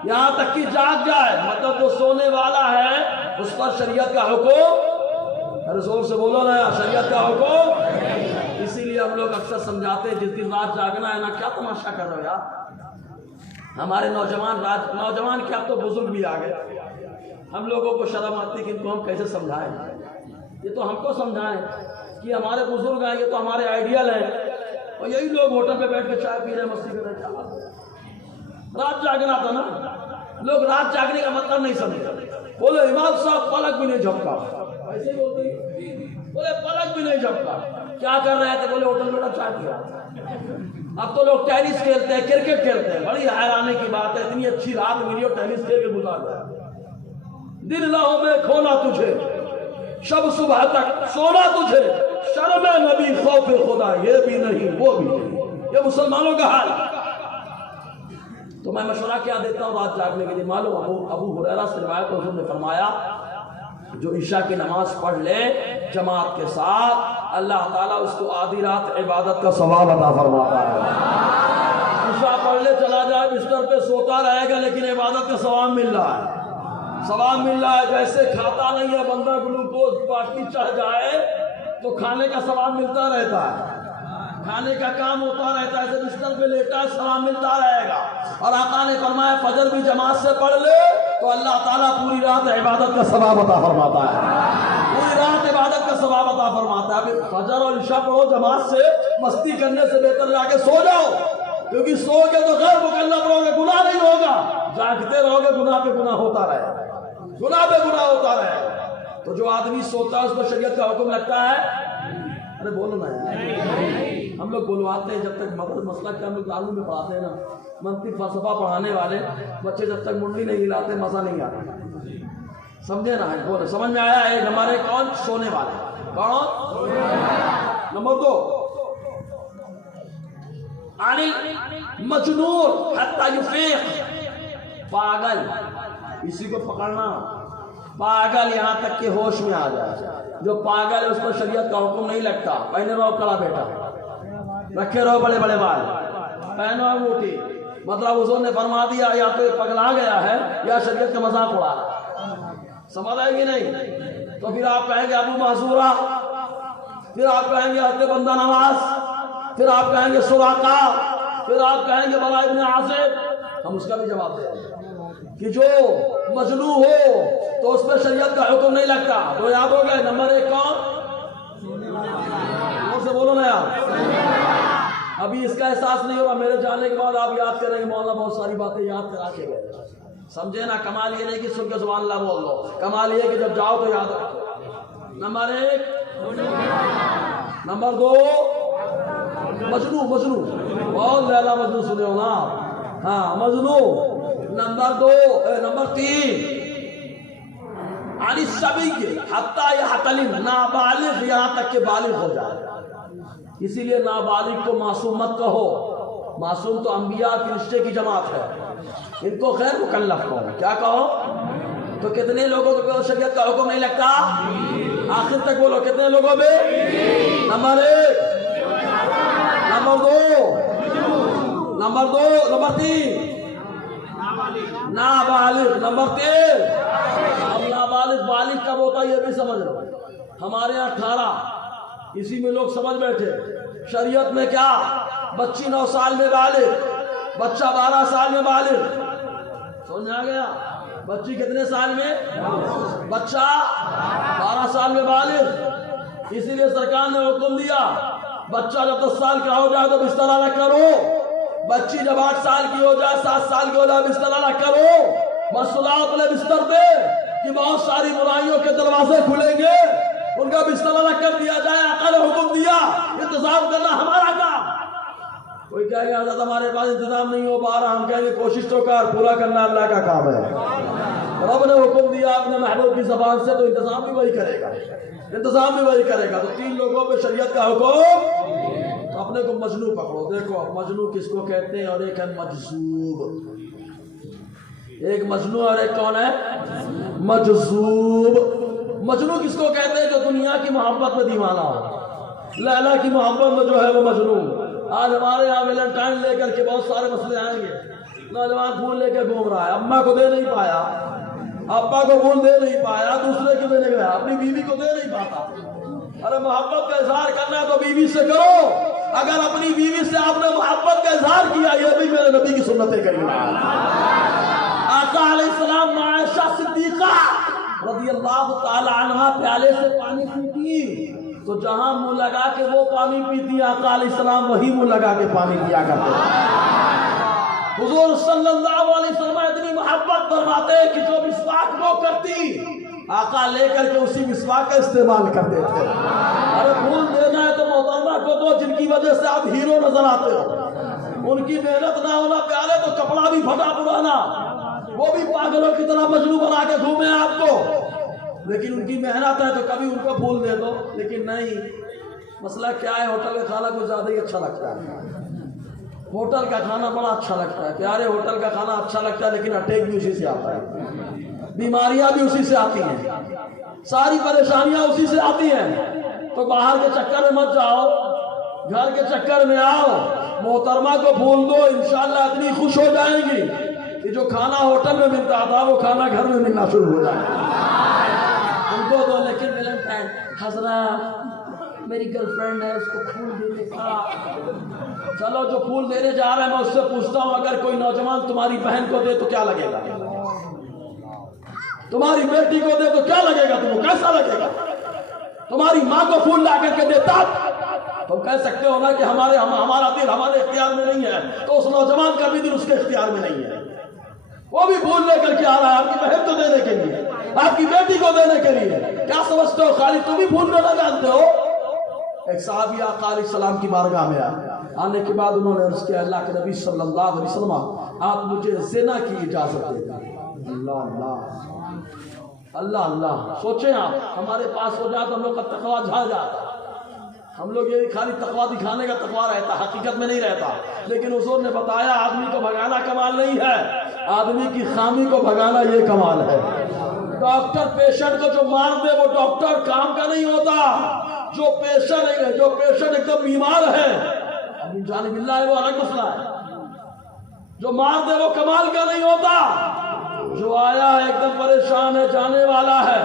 یہاں تک کہ جاگ جائے، مطلب جو سونے والا ہے اس پر شریعت کا حکم، رسول سے بولو نا شریعت کا حکم۔ اسی لیے ہم لوگ اکثر سمجھاتے ہیں جس دن رات جاگنا ہے نا، کیا تماشا کر رہے ہو یار، ہمارے نوجوان کیا، اب تو بزرگ بھی آ گئے، ہم لوگوں کو شرم آتی کہ ان کو ہم کیسے سمجھائیں، یہ تو ہم کو سمجھائیں کہ ہمارے بزرگ ہیں، یہ تو ہمارے آئیڈیل ہیں، اور یہی لوگ ہوٹل پہ بیٹھ کے چائے پی رہے ہیں، مستی کر رہے ہیں۔ رات جاگنا تھا نا، لوگ رات جاگنے کا مطلب نہیں سمجھتے، بولے امام صاحب پلک بھی نہیں جھپکا، ایسے ہی بولتے ہیں، بولے پلک بھی نہیں جھپکا، کیا کر رہے تھے؟ بولے ہوٹل میں چائے پیا۔ اب تو لوگ ٹینس کھیلتے ہیں، کرکٹ کھیلتے ہیں، بڑی حیرانے کی بات ہے، اتنی اچھی رات ملی اور ٹینس کھیل کے گزار گیا۔ دن راہوں میں کھونا تجھے، شب صبح تک سونا تجھے، شرم نبی خوف خدا یہ بھی نہیں وہ بھی نہیں، یہ مسلمانوں کا حال۔ تو میں مشورہ کیا دیتا ہوں رات جاگنے کے لیے، معلوم ابو ہریرہ سے روایت حضور نے فرمایا جو عشاء کی نماز پڑھ لے جماعت کے ساتھ اللہ تعالیٰ اس کو آدھی رات عبادت کا ثواب عطا فرماتا ہے۔ عشاء پڑھ لے چلا جائے بستر پہ سوتا رہے گا لیکن عبادت کا ثواب مل رہا ہے، ثواب مل رہا ہے۔ جیسے کھاتا نہیں ہے بندہ گلوکوز باٹی چڑھ جائے تو کھانے کا ثواب ملتا رہتا ہے، کھانے کا کام ہوتا رہتا ہے، ایسے بستر پہ لیٹا ہے ثواب ملتا رہے گا۔ اور آقا نے فرمایا فجر بھی جماعت سے پڑھ لے تو اللہ تعالیٰ پوری رات عبادت کا ثواب عطا فرماتا ہے، پوری رات عبادت کا ثواب عطا فرماتا ہے۔ ابھی فجر اور عشاء پڑھو جماعت سے، مستی کرنے سے بہتر جا کے سو جاؤ، کیونکہ سو کے تو غیر مکلف رہو گے، گناہ نہیں ہوگا، جاگتے رہو گے گناہ پہ گناہ ہوتا رہے گا، گناہ پہ گناہ ہوتا رہے گا۔ تو جو آدمی سوتا ہے اس پر شریعت کا حکم لگتا ہے، ارے بولو نا یار، ہم لوگ بلواتے ہیں جب تک مسئلہ کہ ہم لوگ تعلیم میں پڑھاتے ہیں نا، منطق فلسفہ پڑھانے والے بچے جب تک منڈی نہیں ہلاتے مزہ نہیں آتا، سمجھے نا؟ بولے سمجھ میں آیا ہے؟ ہمارے کون سونے والے، کون؟ نمبر 2 مجنون حتی یفیق، پاگل، اسی کو پکڑنا، پاگل یہاں تک کہ ہوش میں آ جائے۔ جو پاگل ہے اس پر شریعت کا حکم نہیں لگتا، پہنے رہو کڑا بیٹا، رکھے رہو بڑے بڑے بال، پہنو انگوٹھی، مطلب حضور نے فرما دیا یا تو یہ پگلا گیا ہے یا شریعت کا مذاق اڑا رہا ہے، سمجھ آئے گی نہیں؟ تو پھر آپ کہیں گے ابو معذورہ، پھر آپ کہیں گے حضرت بندہ نواز، پھر آپ کہیں گے سراقہ، پھر آپ کہیں گے براء ابن عازب، ہم اس کا بھی جواب دیں گے کہ جو مجنون ہو تو اس پر شریعت کا حکم نہیں لگتا۔ تو یاد ہو گئے نمبر 1 کون؟ اور سے بولو نا یار، ابھی اس کا احساس نہیں ہوگا، میرے جانے کے بعد آپ یاد کریں گے مولانا بہت ساری باتیں یاد کرا کے گئے، سمجھے نا؟ کمال یہ نہیں کہ سن کے سبحان اللہ بول دو، کمال یہ کہ جب جاؤ تو یاد رکھو۔ نمبر 1 نمبر 2 مجنون، بہت زیادہ مجنون سنے ہو نا، ہاں مجنون۔ نمبر 3 عن الصبی حتی یحتلم، نابالغ یہاں تک کہ بالغ ہو جائے۔ اسی لیے نابالغ کو معصوم مت کہو، معصوم تو انبیاء فرشتے کی جماعت ہے، ان کو غیر مکلف کہو، کیا کہو؟ تو کتنے لوگوں کو شریعت کا حکم نہیں لگتا؟ آخر تک بولو کتنے لوگوں میں؟ نمبر 1 نمبر 2 نمبر 3 نابالغ، نمبر 3 اب نابالغ بالغ کب ہوتا ہے یہ بھی سمجھ لو، ہمارے یہاں 18 اسی میں لوگ سمجھ بیٹھے، شریعت میں کیا بچی 9 سال میں بالغ، بچہ 12 سال میں بالغ، سمجھ آ گیا؟ بچی کتنے سال میں؟ بچہ 12 سال میں بالغ. اسی لیے سرکار نے حکم دیا بچہ جب 10 سال کا ہو جائے تو بستر الگ کرو. بچی جب 8 سال کی ہو جائے 7 سال کی ہو جائے بستر الگ کرو. مسئلہ اپنے بستر پہ کہ بہت ساری برائیوں کے دروازے کھلیں گے ان کا بستر الگ کر دیا جائے. آقا نے حکم دیا انتظام کرنا ہمارا کام. کوئی کہے گا حضرت ہمارے پاس انتظام نہیں ہو پا رہا. ہم کہیں گے کوشش تو کر, پورا کرنا اللہ کا کام ہے. رب نے حکم دیا اپنے محبوب کی زبان سے تو انتظام بھی وہی کرے گا, انتظام بھی وہی کرے گا. تو 3 لوگوں پہ شریعت کا حکم. تو اپنے کو مجنو پکڑو. دیکھو مجنو کس کو کہتے ہیں, اور ایک ہے مجذوب. ایک مجنو اور ایک کون ہے؟ مجذوب. مجنو کس کو کہتے ہیں؟ جو دنیا کی محبت میں دیوانہ ہو. لیلا کی محبت میں جو ہے وہ مجنو. آج ہمارے یہاں ویلنٹائن لے کر کے بہت سارے مسئلے آئیں گے. نوجوان پھول لے کے گھوم رہا ہے, اماں کو دے نہیں پایا, ابا کو پھول دے نہیں پایا, دوسرے کو دینے گیا, اپنی بیوی کو دے نہیں پاتا. ارے محبت کا اظہار کرنا ہے تو بیوی سے کرو. اگر اپنی بیوی سے آپ نے محبت کا اظہار کیا, یہ بھی میرے نبی کی سنتیں کریمہ. آقا علیہ السلام عائشہ صدیقہ رضی اللہ تعالی عنہ پیالے سے پانی پیتی تو جہاں منہ لگا کے وہ پانی پیتی, آقا علیہ السلام وہی منہ لگا کے پانی پیا کرتے. حضور صلی اللہ علیہ وسلم اتنی محبت فرماتے کہ جو مسواک وہ کرتی آقا لے کر کے اسی مسواک کا استعمال کرتے تھے. ارے پھول دینا ہے تو محترمہ کو دو جن کی وجہ سے آپ ہیرو نظر آتے ہو. ان کی محنت نہ ہونا پیالے تو کپڑا بھی پھٹا پرانا, وہ بھی پاگلوں کی طرح مجنو بنا کے گھومے آپ کو. لیکن ان کی محنت ہے تو کبھی ان کو پھول دے دو. لیکن نہیں, مسئلہ کیا ہے, ہوٹل کا کھانا کچھ زیادہ ہی اچھا لگتا ہے. ہوٹل کا کھانا بڑا اچھا لگتا ہے پیارے, ہوٹل کا کھانا اچھا لگتا ہے لیکن اٹیک بھی اسی سے آتا ہے, بیماریاں بھی اسی سے آتی ہیں, ساری پریشانیاں اسی سے آتی ہیں. تو باہر کے چکر میں مت جاؤ, گھر کے چکر میں آؤ, محترمہ کو پھول دو, انشاءاللہ اتنی خوش ہو جائیں گی کہ جو کھانا ہوٹل میں ملتا تھا وہ کھانا گھر میں ملنا شروع ہو جائے. ان کو دو. لیکن ویلنٹائن حضرت میری گرل فرینڈ ہے, اس کو پھول دینے کا. چلو جو پھول دینے جا رہے ہیں میں اس سے پوچھتا ہوں, اگر کوئی نوجوان تمہاری بہن کو دے تو کیا لگے گا؟ تمہاری بیٹی کو دے تو کیا لگے گا؟ تم کو کیسا لگے گا؟ تمہاری ماں کو پھول لا کر کے دیتا تم کہہ سکتے ہو نا کہ ہمارا دل ہمارے اختیار میں نہیں ہے, تو اس نوجوان کا بھی دل اس کے اختیار میں نہیں ہے. وہ بھی پھول لے کر کے آ رہا ہے آپ کی بہن کو دینے کے لیے, آپ کی بیٹی کو دینے کے لیے. کیا سمجھتے ہو خالی تم ہی پھول دینا جانتے ہو؟ ایک صحابی آقا علیہ السلام کی بارگاہ میں آنے کے بعد انہوں نے عرض کیا اللہ کے نبی صلی اللہ علیہ وسلم آپ مجھے زنا کی اجازت دیں. اللہ اللہ اللہ اللہ. سوچیں آپ, ہمارے پاس ہو جاتا ہم لوگ کا تقویٰ جھا جاتا. ہم لوگ یہ خالی تقویٰ دکھانے کا تقویٰ رہتا, حقیقت میں نہیں رہتا. لیکن حضور نے بتایا آدمی کو بھگانا کمال نہیں ہے, آدمی کی خامی کو بھگانا یہ کمال ہے. ڈاکٹر پیشنٹ کو جو مار دے وہ ڈاکٹر کام کا نہیں ہوتا. جو پیشنٹ ایک دم بیمار ہے, ابھی جانب اللہ ہے, وہ الگ مسئلہ ہے. جو مار دے وہ کمال کا نہیں ہوتا. جو آیا ہے ایک دم پریشان ہے, جانے والا ہے,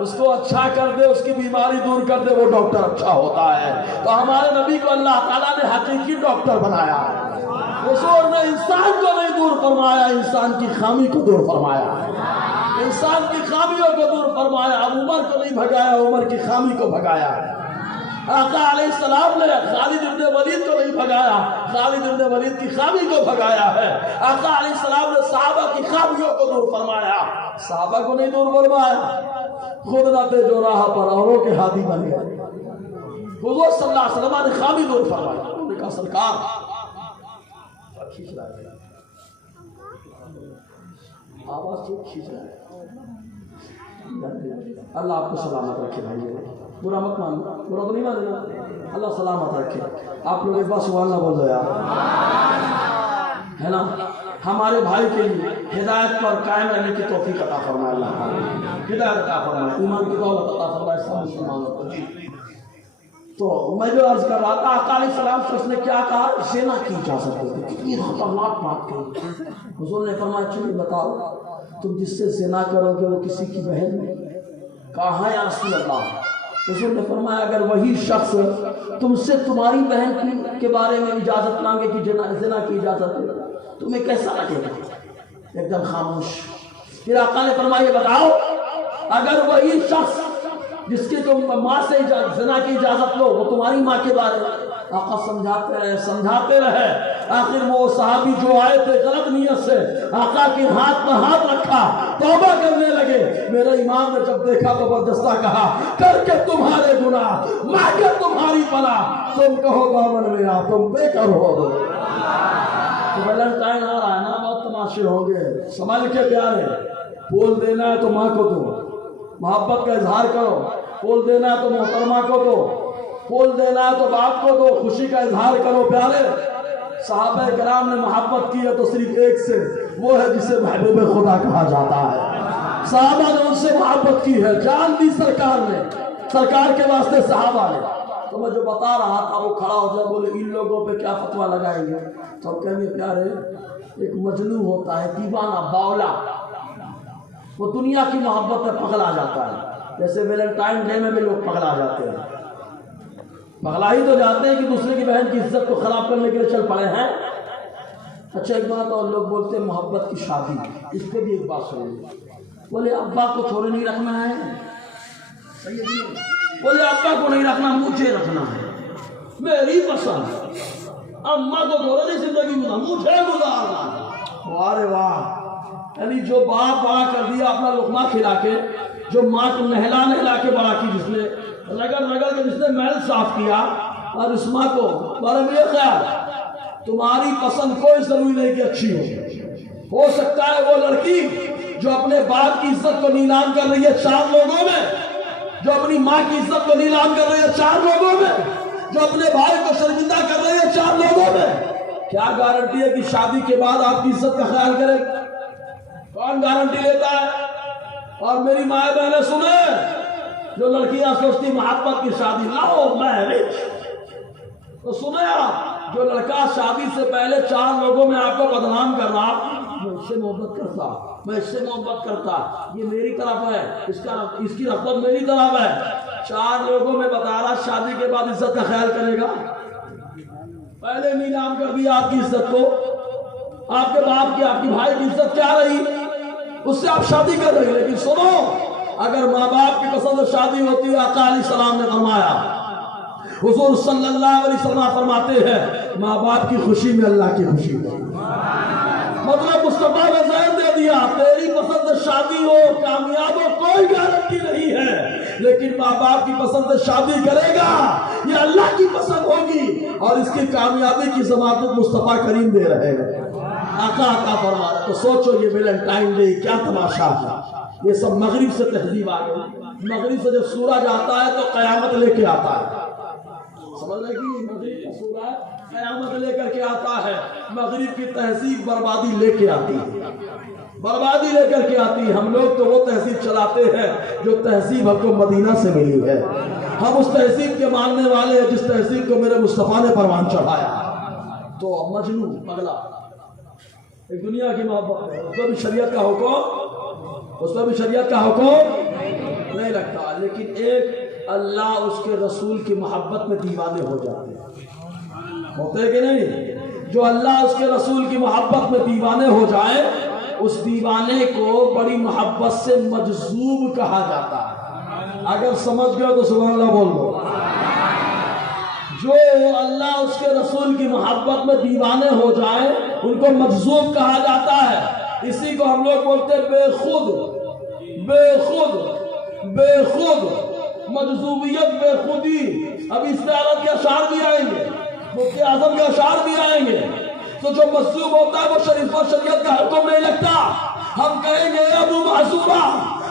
اس کو اچھا کر دے, اس کی بیماری دور کر دے, وہ ڈاکٹر اچھا ہوتا ہے. تو ہمارے نبی کو اللہ تعالیٰ نے حقیقی ڈاکٹر بنایا. حضور نے انسان کو نہیں دور فرمایا, انسان کی خامی کو دور فرمایا, انسان کی خامیوں کو دور فرمایا. عمر کو نہیں بھگایا, عمر کی خامی کو بھگایا. آقا علیہ السلام نے خالد ابن ولید کو نہیں بھگایا, خالد ابن ولید کی خامی کو بھگایا ہے. آقا علیہ السلام نے صحابہ کی خامیوں کو دور فرمایا, صحابہ کو نہیں دور فرمایا. خود نہ تھے جو راہ پر اوروں کے ہادی بن گئے. حضور صلی اللہ علیہ وسلم نے خامی دور فرمایا. انہوں نے کہا سرکار آواز تو کھینچ رہا ہے. اللہ آپ کو سلامت رکھے بھائی, برا مت ماننا, برا تو نہیں ماننا, اللہ سلامت رکھے. آپ لوگ ایک بار سبحان اللہ بول دو یار, ہے نا. ہمارے بھائی کے لیے ہدایت پر قائم رہنے کی توفیق عطا فرمائے اللہ تعالیٰ, ہدایت عطا فرمائے, ایمان کی دولت عطا فرمائے سب مسلمانوں کو. تو میں جو عرض کر رہا تھا, آقا علیہ السلام سے اس نے کیا کہا, زنا کی اجازت دیتے. کتنی خطرناک بات کہی. حضور نے فرمایا چلیے بتاؤ تم جس سے زنا کرو گے وہ کسی کی بہن ہے؟ کہا یا رسول اللہ. حضور نے فرمایا اگر وہی شخص تم سے تمہاری بہن کے بارے میں اجازت مانگے کہ زنا کی اجازت ہے, تمہیں کیسا لگے گا؟ ایک دم خاموش. پھر آقا نے فرمایا بتاؤ اگر وہی شخص جس کی تم ماں سے زنا کی اجازت لو وہ تمہاری ماں کے بارے میں، آقا سمجھاتے رہے آخر وہ صحابی جو آئے تھے غلط نیت سے آقا کے ہاتھ میں ہاتھ رکھا توبہ کرنے لگے، میرے امام نے جب دیکھا تو برجستہ کہا کر کے تمہارے گناہ ماں کے تمہاری پناہ، تم کہو دامن میرا تم بے کر ہو دو۔ تو ویلنٹائن آ رہا ہے نا، بہت تماشے ہوں گے، سنبھل کے پیارے، پھول دینا ہے تو ماں کو دو، محبت کا اظہار کرو، پھول دینا ہے تو محترمہ کو دو، پھول دینا ہے تو باپ کو دو، خوشی کا اظہار کرو پیارے۔ صحابہ کرام نے محبت کی ہے تو صرف ایک سے، وہ ہے جسے محبوب خدا کہا جاتا ہے۔ صحابہ نے ان سے محبت کی ہے، جان دی سرکار نے، سرکار کے واسطے صحابہ نے۔ تو میں جو بتا رہا تھا وہ کھڑا ہو جائے بولے ان لوگوں پہ کیا فتویٰ لگائیں گے؟ تو ہم کہیں گے پیارے ایک مجنون ہوتا ہے، دیوانہ باولا، وہ دنیا کی محبت میں پگلا جاتا ہے، جیسے ویلنٹائن ڈے میں بھی لوگ پگلا جاتے ہیں، پگلا ہی تو جاتے ہیں کہ دوسرے کی بہن کی عزت کو خراب کرنے کے لیے چل پڑے ہیں۔ اچھا ایک بات اور، لوگ بولتے ہیں محبت کی شادی، اس پہ بھی ایک بات سنیں، بولے ابا کو تھوڑے نہیں رکھنا ہے، بولے ابا کو نہیں رکھنا مجھے رکھنا ہے، میری پسند، اماں کو تھوڑے نہیں زندگی مجھے گزارنا ہے۔ وارے واہ، یعنی جو باپ بڑا کر دیا اپنا لقمہ کھلا کے، جو ماں کو نہلا کے بڑا کی، جس نے رگڑ کے جس نے محل صاف کیا، اور اس ماں کو بارے میں خیال تمہاری پسند کوئی ضروری نہیں کہ اچھی ہو سکتا ہے وہ لڑکی جو اپنے باپ کی عزت کو نیلام کر رہی ہے 4 لوگوں میں، جو اپنی ماں کی عزت کو نیلام کر رہی ہے 4 لوگوں میں، جو اپنے بھائی کو شرمندہ کر رہی ہے 4 لوگوں میں، کیا گارنٹی ہے کہ شادی کے بعد آپ کی عزت کا خیال کرے؟ کون گارنٹی لیتا ہے؟ اور میری ماں بہنیں سنیں، جو لڑکیاں سوچتی محبت کی شادی لاؤ میرج، تو سنیں آپ، جو لڑکا شادی سے پہلے 4 لوگوں میں آپ کو بدنام کر رہا، میں اس سے محبت کرتا، میں اس سے محبت کرتا، یہ میری طرف ہے، اس کی رغبت میری طرف ہے، 4 لوگوں میں بتا رہا شادی کے بعد عزت کا خیال کرے گا؟ پہلے نیلام کر دیا آپ کی عزت کو، آپ کے باپ کی، آپ کی بھائی کی عزت کیا رہی؟ اس سے آپ شادی کر رہی۔ لیکن سنو، اگر ماں باپ کی پسند شادی ہوتی ہے، آقا علیہ السلام نے فرمایا، حضور صلی اللہ علیہ وسلم فرماتے ہیں ماں باپ کی خوشی میں اللہ کی خوشی ہے۔ مطلب مصطفیٰ نے ذہن دے دیا تیری پسند شادی ہو کامیاب ہو کوئی گارنٹی نہیں ہے، لیکن ماں باپ کی پسند شادی کرے گا یہ اللہ کی پسند ہوگی، اور اس کی کامیابی کی ضمانت مصطفیٰ کریم دے رہے ہیں۔ آقا فرما رہا، تو سوچو یہ ویلنٹائن ڈے کیا تماشا ہے، یہ سب مغرب سے تہذیب آ گئی، مغرب سے جب سورج آتا ہے تو قیامت لے کے آتا ہے، سمجھ رہے کہ مغرب کا سورج قیامت لے کر کے آتا ہے، مغرب کی تہذیب بربادی لے کے آتی ہے، بربادی لے کر کے آتی ہے۔ ہم لوگ تو وہ تہذیب چلاتے ہیں جو تہذیب ہم کو مدینہ سے ملی ہے، ہم اس تہذیب کے ماننے والے ہیں جس تہذیب کو میرے مصطفیٰ نے پروان چڑھایا۔ تو مجنون پگلا ایک دنیا کی محبت ہے، اس میں بھی شریعت کا حکم، اس میں بھی شریعت کا حکم نہیں لگتا، لیکن ایک اللہ اس کے رسول کی محبت میں دیوانے ہو جاتے ہیں، ہوتے کہ نہیں؟ جو اللہ اس کے رسول کی محبت میں دیوانے ہو جائے، اس دیوانے کو بڑی محبت سے مجذوب کہا جاتا ہے۔ اگر سمجھ گئے تو سبحان اللہ بول دو۔ جو اللہ اس کے رسول کی محبت میں دیوانے ہو جائے ان کو مجذوب کہا جاتا ہے۔ اسی کو ہم لوگ بولتے ہیں بے خود، مجذوبیت، بے خودی۔ اب اس میں عرب کے اشعار بھی آئیں گے، مفتی اعظم کے اشعار بھی آئیں گے۔ تو جو مجذوب ہوتا ہے وہ شریف و شریعت کا حکم نہیں لگتا۔ ہم کہیں گے ابو معذورہ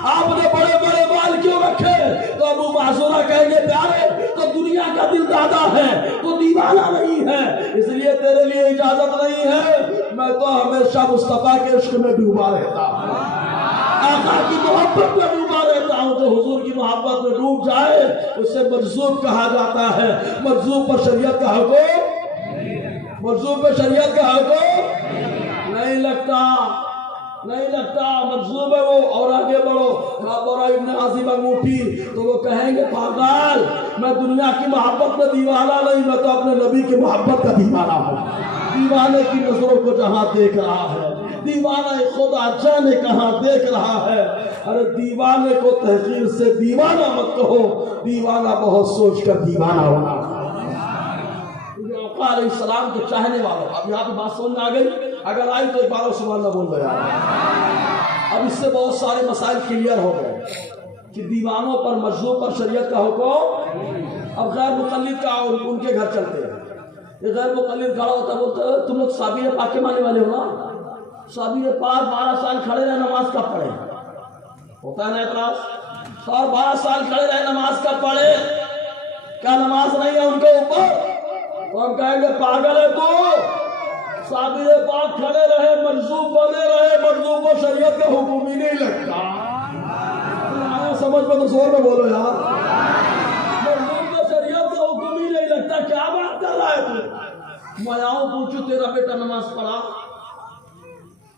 آپ نے بڑے بڑے بال کیوں رکھے؟ تو ابو معذورہ کہیں گے پیارے تو دنیا کا دل دادا ہے، تو دیوانہ نہیں ہے، اس لیے تیرے لیے اجازت نہیں ہے، میں تو ہمیشہ مصطفیٰ کے عشق میں ڈوبا رہتا ہوں، آقا کی محبت میں ڈوبا رہتا ہوں۔ جو حضور کی محبت میں ڈوب جائے اسے مجذوب کہا جاتا ہے۔ مجذوب پر شریعت کا حکم، مجذوب پر شریعت کا حکم نہیں لگتا، نہیں لگتا، مجذوب ہے وہ۔ اور آگے بڑھو، برا ابن عازب انگوٹھی تو وہ کہیں گے پاگل میں دنیا کی محبت میں دیوانہ نہیں، میں تو اپنے نبی کی محبت کا دیوانہ ہوں۔ دیوانے کی نظروں کو جہاں دیکھ رہا ہے دیوانہ خدا جانے کہاں دیکھ رہا ہے. ارے دیوانے کو تحقیر سے دیوانہ مت کہو، دیوانہ بہت سوچ کر دیوانہ ہونا. آقا علیہ السلام کے چاہنے والوں، اب یہاں پہ بات سمجھ میں آ گئی؟ اگر آئی تو ایک بار سبحان اللہ بول دو یار. اب اس سے بہت سارے مسائل کلیئر ہو گئے کہ دیوانوں پر مجذوب پر شریعت کا حکم. اب غیر مقلد کا ان کے گھر چلتے ہیں. یہ غیر مقلد کھڑا ہوتا ہے، بولتا ہے تم لوگ صابر پاک کے ماننے والے ہو نا؟ صابر پاک 12 سال کھڑے رہے، نماز کب پڑھے؟ ہوتا ہے نا اعتراض. اور 12 سال کھڑے رہے، نماز کب پڑھے؟ کیا نماز نہیں ہے ان کے اوپر؟ تو ہم کہیں گے پاگل ہے تو. صابر پاک کھڑے رہے، مجذوب بنے رہے، مجذوب کو شریعت کا حکم ہی نہیں لگتا. سمجھ میں تو زور میں بولو یار. مجذوب کو شریعت کا حکم ہی نہیں لگتا. کیا بات کر رہا ہے تو؟ میں آؤں پوچھو تیرا بیٹا نماز پڑھا؟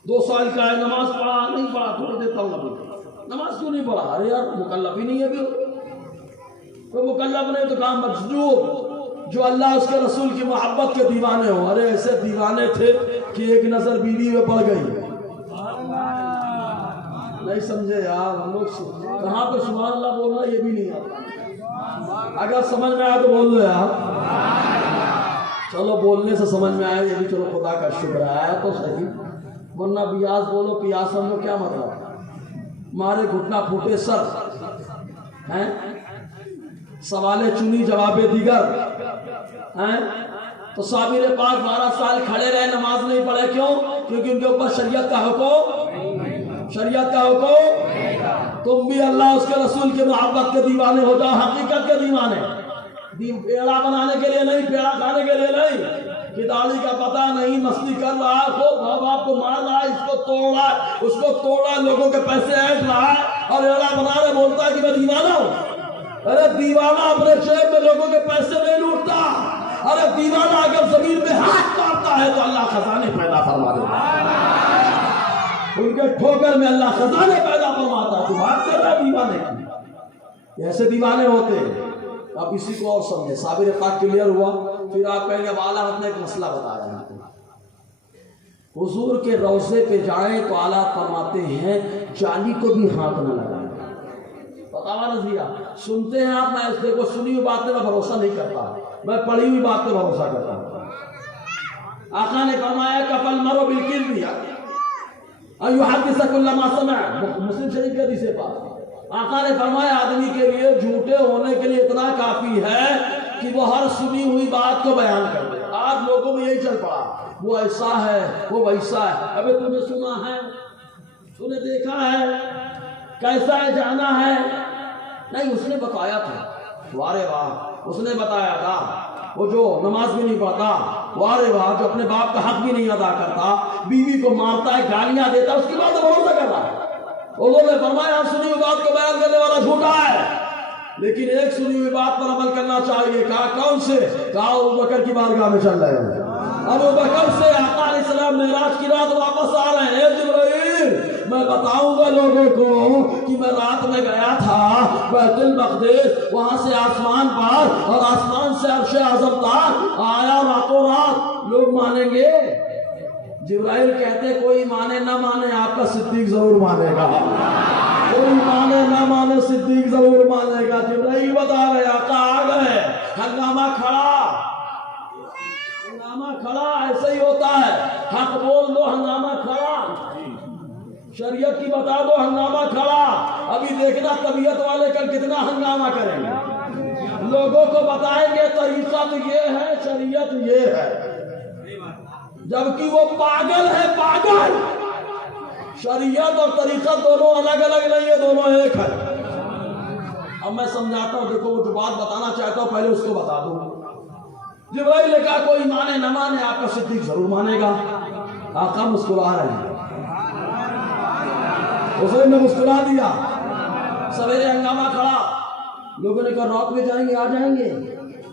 2 سال کا ہے، نماز پڑھا نہیں پڑھا؟ تھوڑا دیتا ہوں ابھی. نماز کیوں نہیں پڑھا؟ ارے یار مکلف ہی نہیں ہے ابھی. کوئی مکلف نہیں تو کہاں مجذوب، جو اللہ اس کے رسول کی محبت کے دیوانے ہوں. ارے ایسے دیوانے تھے کہ ایک نظر بیوی میں پڑ گئی. نہیں سمجھے یار؟ ہم لوگ کہاں پہ سبحان اللہ بولنا یہ بھی نہیں آتا. اگر سمجھ میں آیا تو بول دو یار. چلو بولنے سے سمجھ میں آیا یہ بھی چلو خدا کا شکر آیا تو صحیح. ورنہ بیاس بولو پیاس سمجھو کیا مطلب؟ مارے گھٹنا پھوٹے سر ہیں، سوالے چنی جوابے دیگر ہیں. تو صابر پاک 12 سال کھڑے رہے، نماز نہیں پڑھے. کیوں؟ کیونکہ ان کے اوپر شریعت کا حکم، شریعت کا حکم. تم بھی اللہ اس کے رسول کے محبت کے دیوانے ہو جاؤ، حقیقت کے دیوانے. پیڑا بنانے کے لیے نہیں، پیڑا کھانے کے لیے نہیں. کہ داڑھی کا پتہ نہیں، مستی کر رہا ہے، خوب ماں باپ کو مار رہا ہے، اس کو توڑ رہا ہے، اس کو توڑ رہا ہے، لوگوں کے پیسے اینٹ رہا ہے اور ایڑا بنا رہے بولتا ہے کہ میں دیوانہ ہوں. ارے دیوانہ اپنے جیب میں لوگوں کے پیسے نہیں لوٹتا. ارے دیوانہ اگر زمین میں ہاتھ مارتا ہے تو اللہ خزانے پیدا فرما دیتا ہے. ان کے ٹھوکر میں اللہ خزانے پیدا فرماتا ہے. تو بات کر رہا ہے دیوانے کی. ایسے دیوانے ہوتے ہیں. اب اسی کو اور سمجھے. صابر پاک کلیئر ہوا. پھر آپ کہیں گے اعلیٰ حضرت نے ایک مسئلہ بتایا ہے. حضور کے روضے پہ جائیں تو اعلیٰ فرماتے ہیں جالی کو بھی ہاتھ نہ لگائیں. بتاوا نظریہ سنتے ہیں آپ. میں اس کو سنی ہوئی بات میں بھروسہ نہیں کرتا، میں پڑھی ہوئی بات پہ بھروسہ کرتا ہوں. آقا نے فرمایا کفل مرو بالکل بھی کل ما سمع، مسلم شریف کے حدیث پاک. آقا نے فرمایا آدمی کے لیے جھوٹے ہونے کے لیے اتنا کافی ہے کہ وہ ہر سنی ہوئی بات کو بیان کر دے. آج لوگوں میں یہی چل پڑا، وہ ایسا ہے وہ ویسا ہے. ابھی تم نے سنا ہے، تم نے دیکھا ہے، کیسا ہے جانا ہے؟ نہیں، اس نے بتایا تھا. وارے واہ، اس نے بتایا تھا. وہ جو نماز بھی نہیں پڑھتا، وارے واہ، جو اپنے باپ کا حق بھی نہیں ادا کرتا، بیوی کو مارتا ہے، گالیاں دیتا ہے، اس کی بات بھروسہ کر رہا ہے. انہوں نے فرمایا سنی ہوئی بات کو بیان کرنے والا جھوٹا ہے، لیکن ایک سنی ہوئی بات پر عمل کرنا چاہیے. کہا کون سے؟ کہا ابو بکر کی بارگاہ میں چل رہے ہیں. ابو بکر سے آقا علیہ السلام معراج کی رات واپس آ رہے ہیں. جبرائیل میں بتاؤں گا لوگوں کو کہ میں رات میں گیا تھا بیت المقدس، وہاں سے آسمان پر اور آسمان سے عرش اعظم تک آیا راتوں رات. لوگ مانیں گے؟ جبرائیل کہتے کوئی مانے نہ مانے آپ کا صدیق ضرور مانے گا. کوئی مانے نہ مانے صدیق ضرور مانے گا. جبرائیل بتا رہے آقا آ گئے. ہنگامہ کھڑا، ہنگامہ کھڑا. ایسا ہی ہوتا ہے، حق بول دو ہنگامہ کھڑا، شریعت کی بتا دو ہنگامہ کھڑا. ابھی دیکھنا طبیعت والے کل کتنا ہنگامہ کریں گے. لوگوں کو بتائیں گے طریقہ تو یہ ہے، شریعت یہ ہے، جبکہ وہ پاگل ہے. پاگل. شریعت اور طریقہ دونوں الگ الگ نہیں ہے، دونوں ایک ہے. اب میں سمجھاتا ہوں. دیکھو وہ جو بات بتانا چاہتا ہوں پہلے اس کو بتا دوں. جبرائیل نے کہا کوئی مانے نہ مانے آپ کا صدیق ضرور مانے گا. آقا مسکرا رہے ہیں. حسین نے مسکرا دیا. سویرے ہنگامہ کھڑا. لوگوں نے کہا رات میں جائیں گے، آ جائیں گے.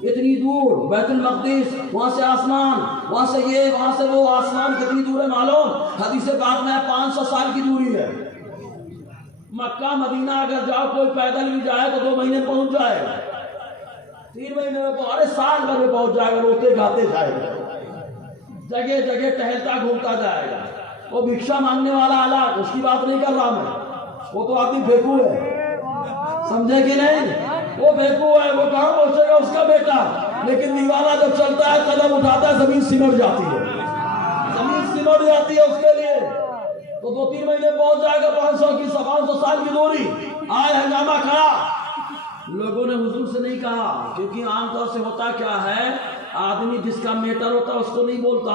اتنی دور بیت المقدس، وہاں سے آسمان، وہاں سے یہ، وہاں سے وہ. آسمان کتنی دور ہے معلوم؟ حدیث پاک میں 500 سال کی دوری ہے. مکہ مدینہ اگر جاؤ کوئی پیدل بھی جائے تو 2 مہینے پہنچ جائے گا، 3 مہینے میں ارے سال بھر میں پہنچ جائے گا. روتے گاتے جائے گا، جگہ جگہ ٹہلتا گھومتا جائے گا. وہ بھکشا مانگنے والا الگ، اس کی بات نہیں کر رہا میں، وہ تو آدمی بھیکو ہے، سمجھے کہ نہیں؟ وہ بھیکو ہے، وہ کہاں پہنچے گا اس کا بیٹا، لیکن دیوانہ جب چلتا ہے قدم اٹھاتا ہے زمین سمٹ جاتی ہے، زمین سمٹ جاتی ہے اس کے لیے، تو 2-3 مہینے پہنچ جائے گا 500 سال کی دوری، آئے ہنگامہ کھڑا۔ لوگوں نے حضور سے نہیں کہا، کیونکہ عام طور سے ہوتا کیا ہے، آدمی جس کا میٹر ہوتا ہے اس کو نہیں بولتا،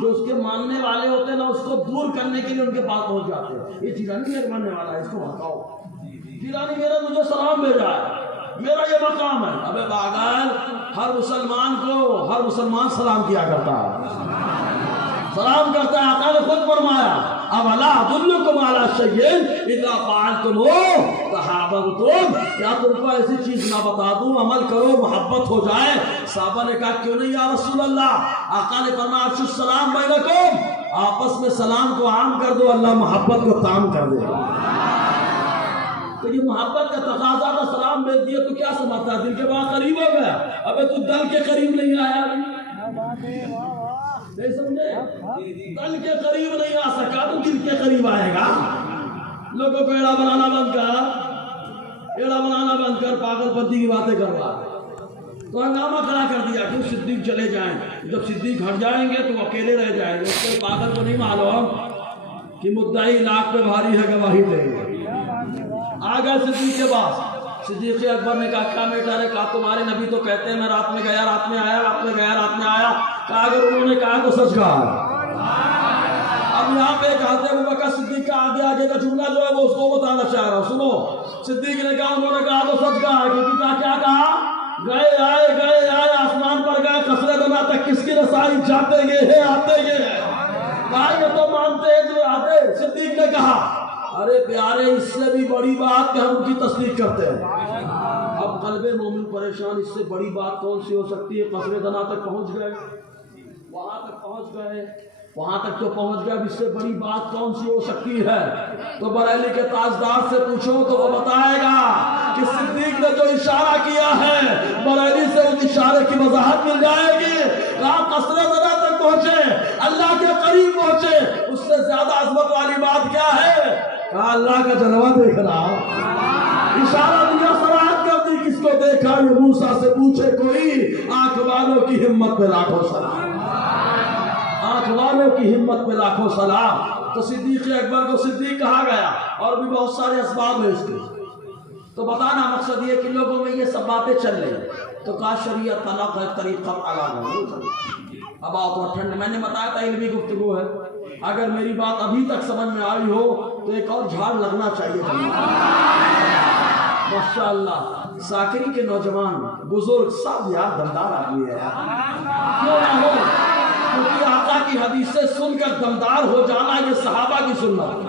جو اس کے ماننے والے ہوتے ہیں نا اس کو دور کرنے کے لیے ان کے پاس پہنچ جاتے ہیں، یہ جیلانی میرے ماننے والا ہے، اس کو بھڑکاؤ، جیلانی میرا مجھے سلام بھیجا ہے، میرا یہ مقام ہے۔ ابے پاگل، ہر مسلمان سلام کیا کرتا ہے، سلام کرتا ہے، آقا نے خود فرمایا اولا ادلکم علی شیء اذا فعلتموہ تحاببتم، کیا تم کو ایسی چیز نہ بتا دوں عمل کرو محبت ہو جائے؟ صحابہ نے کہا کیوں نہیں یا رسول اللہ؟ آقا نے فرمایا افشوا السلام بینکم، آپس میں سلام کو عام کر دو، اللہ محبت کو تام کر دے گا۔ تو یہ محبت کا تقاضا تھا، سلام بھیج دیا تو کیا سمجھتا ہے دل کے بہت قریب ہو گیا؟ ابے تو دل کے قریب نہیں آیا، نہیں سمجھے؟ دل کے قریب نہیں آ سکا تو دل کے قریب آئے گا۔ لوگوں کو ایڑا بنانا بند کر پاگل پنتی کی باتیں کر رہا، تو ہنگامہ کھڑا کر دیا کہ صدیق چلے جائیں، جب صدیق ہٹ جائیں گے تو اکیلے رہ جائیں گے، اس کو پاگل کو نہیں معلوم کہ مدعی لاکھ پہ بھاری ہے گواہی دے گا۔ آ گئے صدیق کے پاس، صدیق اکبر نے کہا کیا میٹر ہے؟ کہا تمہارے نبی تو کہتے ہیں میں رات میں گیا رات میں آیا، رات میں گیا رات میں آیا۔ کہا اگر انہوں نے کہا تو سچ کہا۔ اب یہاں پہ کہتے ہیں ابوبکر صدیق کا آگے کا جملہ جو ہے وہ اس کو بتانا چاہ رہا ہوں، سنو۔ صدیق نے کہا انہوں نے کہا تو سچ کہا، کیونکہ کیا کہا؟ گئے آئے آسمان پر گئے، قصر دنا تک کس کی رسائی، جاتے گئے ہیں آتے گئے ہیں، کہا یہ تو مانتے ہیں جو آتے۔ صدیق نے کہا ارے پیارے اس سے بھی بڑی بات کہ ہم ان کی تصدیق کرتے ہیں۔ اب قلب مومن پریشان، اس سے بڑی بات کون سی ہو سکتی ہے؟ قصر دنا تک پہنچ گئے، وہاں تک پہنچ گئے، وہاں تک تو پہنچ گئے، اب اس سے بڑی بات کون سی ہو سکتی ہے؟ تو بریلی کے تاجدار سے پوچھو تو وہ بتائے گا کہ صدیق نے جو اشارہ کیا ہے بریلی سے اس اشارے کی وضاحت مل جائے گی۔ کہاں قصر دنا تک پہنچے، اللہ کے قریب پہنچے، اس سے زیادہ عظمت والی بات کیا ہے؟ کہا اللہ کا جلوہ دیکھ رہا، اشارہ دیا، صراحت کر دی، کس کو دیکھا؟ یہ موسیٰ سے پوچھے کوئی، آنکھ والوں کی ہمت پہ لاکھوں سلام، آنکھ والوں کی ہمت پہ لاکھوں سلام۔ تو صدیق اکبر کو صدیق کہا گیا، اور بھی بہت سارے اسباب ہیں اس کے، تو بتانا مقصد یہ کہ لوگوں میں یہ سب باتیں چل رہی، تو کہا شریعت طلاق ہے، طریقہ الگ ہے۔ اب آؤ تو ٹھنڈ، میں نے بتایا تھا علمی گفتگو ہے، اگر میری بات ابھی تک سمجھ میں آئی ہو تو ایک اور جھاڑ لگنا چاہیے۔ ماشاءاللہ ساکری کے نوجوان بزرگ سب یار دمدار آدمی ہے، کیوں نہ ہو؟ کیونکہ آقا کی حدیثیں سن کر دمدار ہو جانا یہ صحابہ کی سنت۔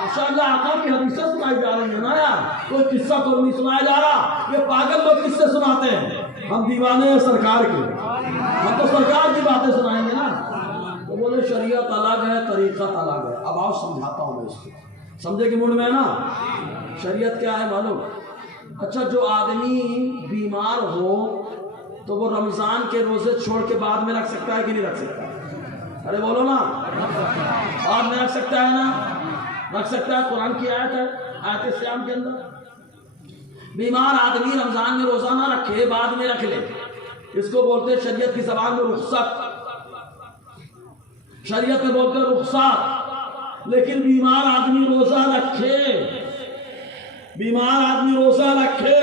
ماشاءاللہ آقا کی حدیثیں سنائی جا رہی ہیں نا یار، کوئی قصہ تو نہیں سنایا جا رہا، یہ پاگل لوگ قصے سناتے ہیں، ہم دیوانے ہیں سرکار کے، ہم تو سرکار کی باتیں سنائیں گے نا۔ تو بولے شریعت الگ ہے، طریقت الگ ہے۔ اب آؤ سمجھاتا ہوں میں اس کو، سمجھے کہ موڈ میں ہے نا؟ شریعت کیا ہے معلوم؟ اچھا جو آدمی بیمار ہو تو وہ رمضان کے روزے چھوڑ کے بعد میں رکھ سکتا ہے کہ نہیں رکھ سکتا؟ ارے بولو نا، بعد میں رکھ سکتا ہے نا؟ رکھ سکتا ہے، قرآن کی آیت ہے، آیت سیام کے اندر۔ بیمار آدمی رمضان میں روزہ نہ رکھے، بعد میں رکھ لے، اس کو بولتے ہیں شریعت کی زبان میں رخصت، شریعت میں بولتے ہیں رخصت۔ لیکن بیمار آدمی روزہ رکھے، بیمار آدمی روزہ رکھے،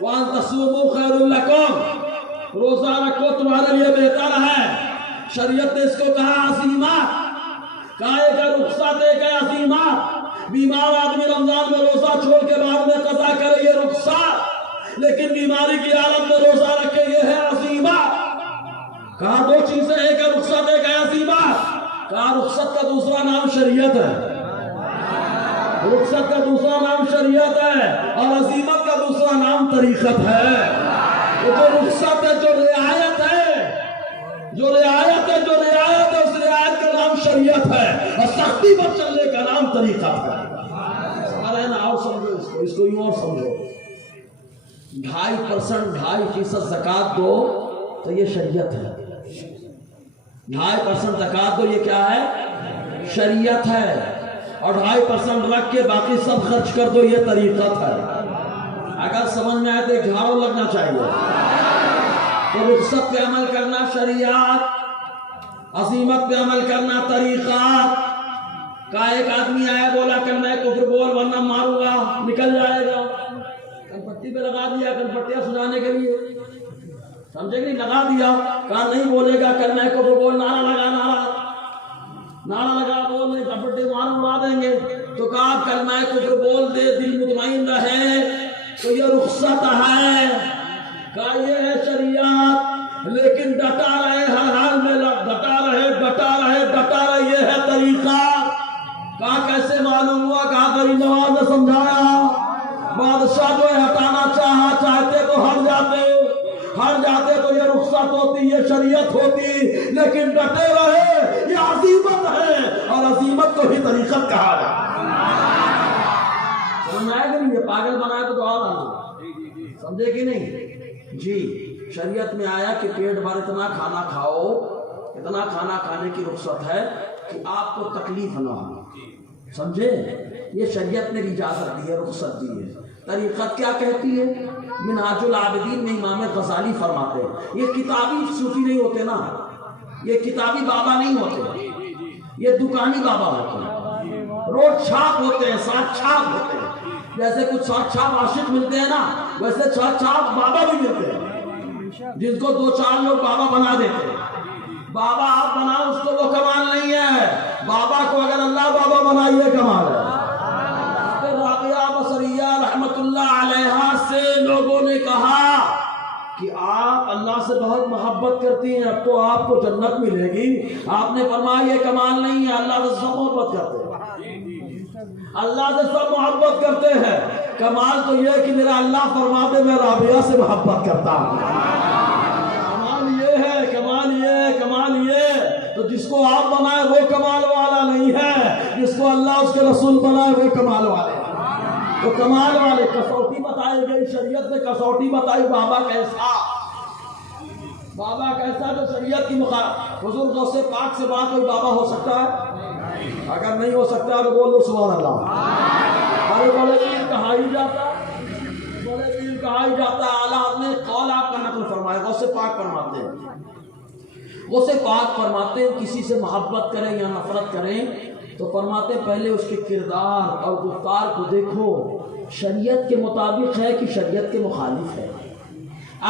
وَأَن تَصُومُوا خَيْرٌ لَكُمْ، روزہ رکھو تمہارے لیے بہتر ہے۔ شریعت نے اس کو کہا عزیمات، کہا ایک ہے رخصت، ایک ہے عزیمات۔ بیمار آدمی رمضان میں روزہ چھوڑ کے بعد میں قضا کرے یہ رخصت، لیکن بیماری کی حالت میں روزہ رکھے یہ ہے عزیمات۔ کہا دو چیزیں، ایک ہے رخصت، ایک ہے عزیمات۔ کہا رخصت کا دوسرا نام شریعت ہے، رخصت کا دوسرا نام شریعت ہے، اور عزیمت کا دوسرا نام طریقت ہے۔ وہ جو رخصت ہے، جو رعایت ہے، جو رعایت ہے، جو رعایت ہے، اس رعایت کا نام شریعت ہے، اور سختی پر چلنے کا نام طریقت ہے۔ ارے نا اور سمجھو اس کو یوں اور سمجھو، 2.5% 2.5% زکوٰۃ دو تو یہ شریعت ہے، 2.5% زکات تو یہ کیا ہے؟ شریعت ہے. اور 2.5% رکھ کے باقی سب خرچ کر دو، یہ طریقت ہے. اگر سمجھ میں آئے تو ایک جھاڑو لگنا چاہیے. تو رخصت پہ عمل کرنا شریعت، عزیمت پہ عمل کرنا طریقات. کا ایک آدمی آیا بولا کرنا ہے کفر بول ورنہ ماروں گا، نکل جائے گا. کن پٹی پہ لگا دیا، کن پٹیاں سجانے کے لیے، سمجھے کہ نہیں، لگا دیا. کہا نہیں بولے گا کرنا ہے کفر بول، نعرہ لگا، نعرہ لگا، بول نہیں کپٹے مار اڑا دیں گے. تو کہا کلمہ کفر بول دے، دل مطمئن رہے تو یہ رخصت ہے. کہا یہ ہے شریعت، لیکن ڈٹا رہے ہر حال میں، ڈٹا رہے یہ ہے طریقہ. کہا کیسے معلوم ہوا؟ کہا غریب نواز نے سمجھایا. بادشاہ جو ہے ہٹانا چاہتے تو ہٹ جاتے تو یہ رخصت ہوتی، یہ شریعت ہوتی. لیکن ڈٹے رہے، یہ عزیمت ہے، اور عزیمت کو ہی طریقت کہا جاتا ہے. سمجھ آئے کہ نہیں؟ یہ پاگل بنائے تو دعا لانا، سمجھے کہ نہیں؟ جی شریعت میں آیا کہ پیٹ بھر اتنا کھانا کھاؤ، اتنا کھانا کھانے کی رخصت ہے کہ آپ کو تکلیف نہ ہو. سمجھے؟ یہ شریعت نے اجازت دی ہے، رخصت دی ہے. طریقت کیا کہتی ہے؟ منہاج العابدین میں امام غزالی فرماتے ہیں، یہ کتابی صوفی نہیں ہوتے نا، یہ کتابی بابا نہیں ہوتے، یہ دکانی بابا ہوتے ہیں. روڈ چھاپ ہوتے ہیں، ساتھ چھاپ ہوتے ہیں. جیسے کچھ ساتھ چھاپ عاشق ملتے ہیں نا، ویسے ساتھ چھاپ بابا بھی ملتے ہیں، جن کو 2-4 لوگ بابا بنا دیتے ہیں. بابا آپ بناؤ، اس کو وہ کمال نہیں ہے. بابا کو اگر اللہ بابا بنائیے کمال ہے. رابعہ بصریہ رحمت اللہ علیہا سے لوگوں نے کہا کہ آپ اللہ سے بہت محبت کرتی ہیں، اب تو آپ کو جنت ملے گی. آپ نے فرمایا یہ کمال نہیں ہے، اللہ سے سب محبت کرتے ہیں، اللہ سے سب محبت کرتے ہیں. کمال تو یہ کہ میرا اللہ فرماتے میں رابعہ سے محبت کرتا ہوں. کمال یہ تو جس کو آپ بنائے وہ کمال والا نہیں ہے، جس کو اللہ اس کے رسول بنائے وہ کمال والے. تو کمال والے کسوٹی بتائی گئی، شریعت نے کسوٹی بتائی. بابا کیسا جو شریعت کی مخالف. حضور غوث پاک سے بات کوئی بابا ہو سکتا ہے؟ اگر نہیں ہو سکتا ہے تو بول دو سبحان اللہ. ارے بڑے پیر کہا ہی جاتا ہے. اعلیٰ نے قول آپ کا نقل فرمایا. غوث پاک فرماتے ہیں کسی سے محبت کریں یا نفرت کریں تو فرماتے پہلے اس کے کردار اور گفتار کو دیکھو، شریعت کے مطابق ہے کہ شریعت کے مخالف ہے.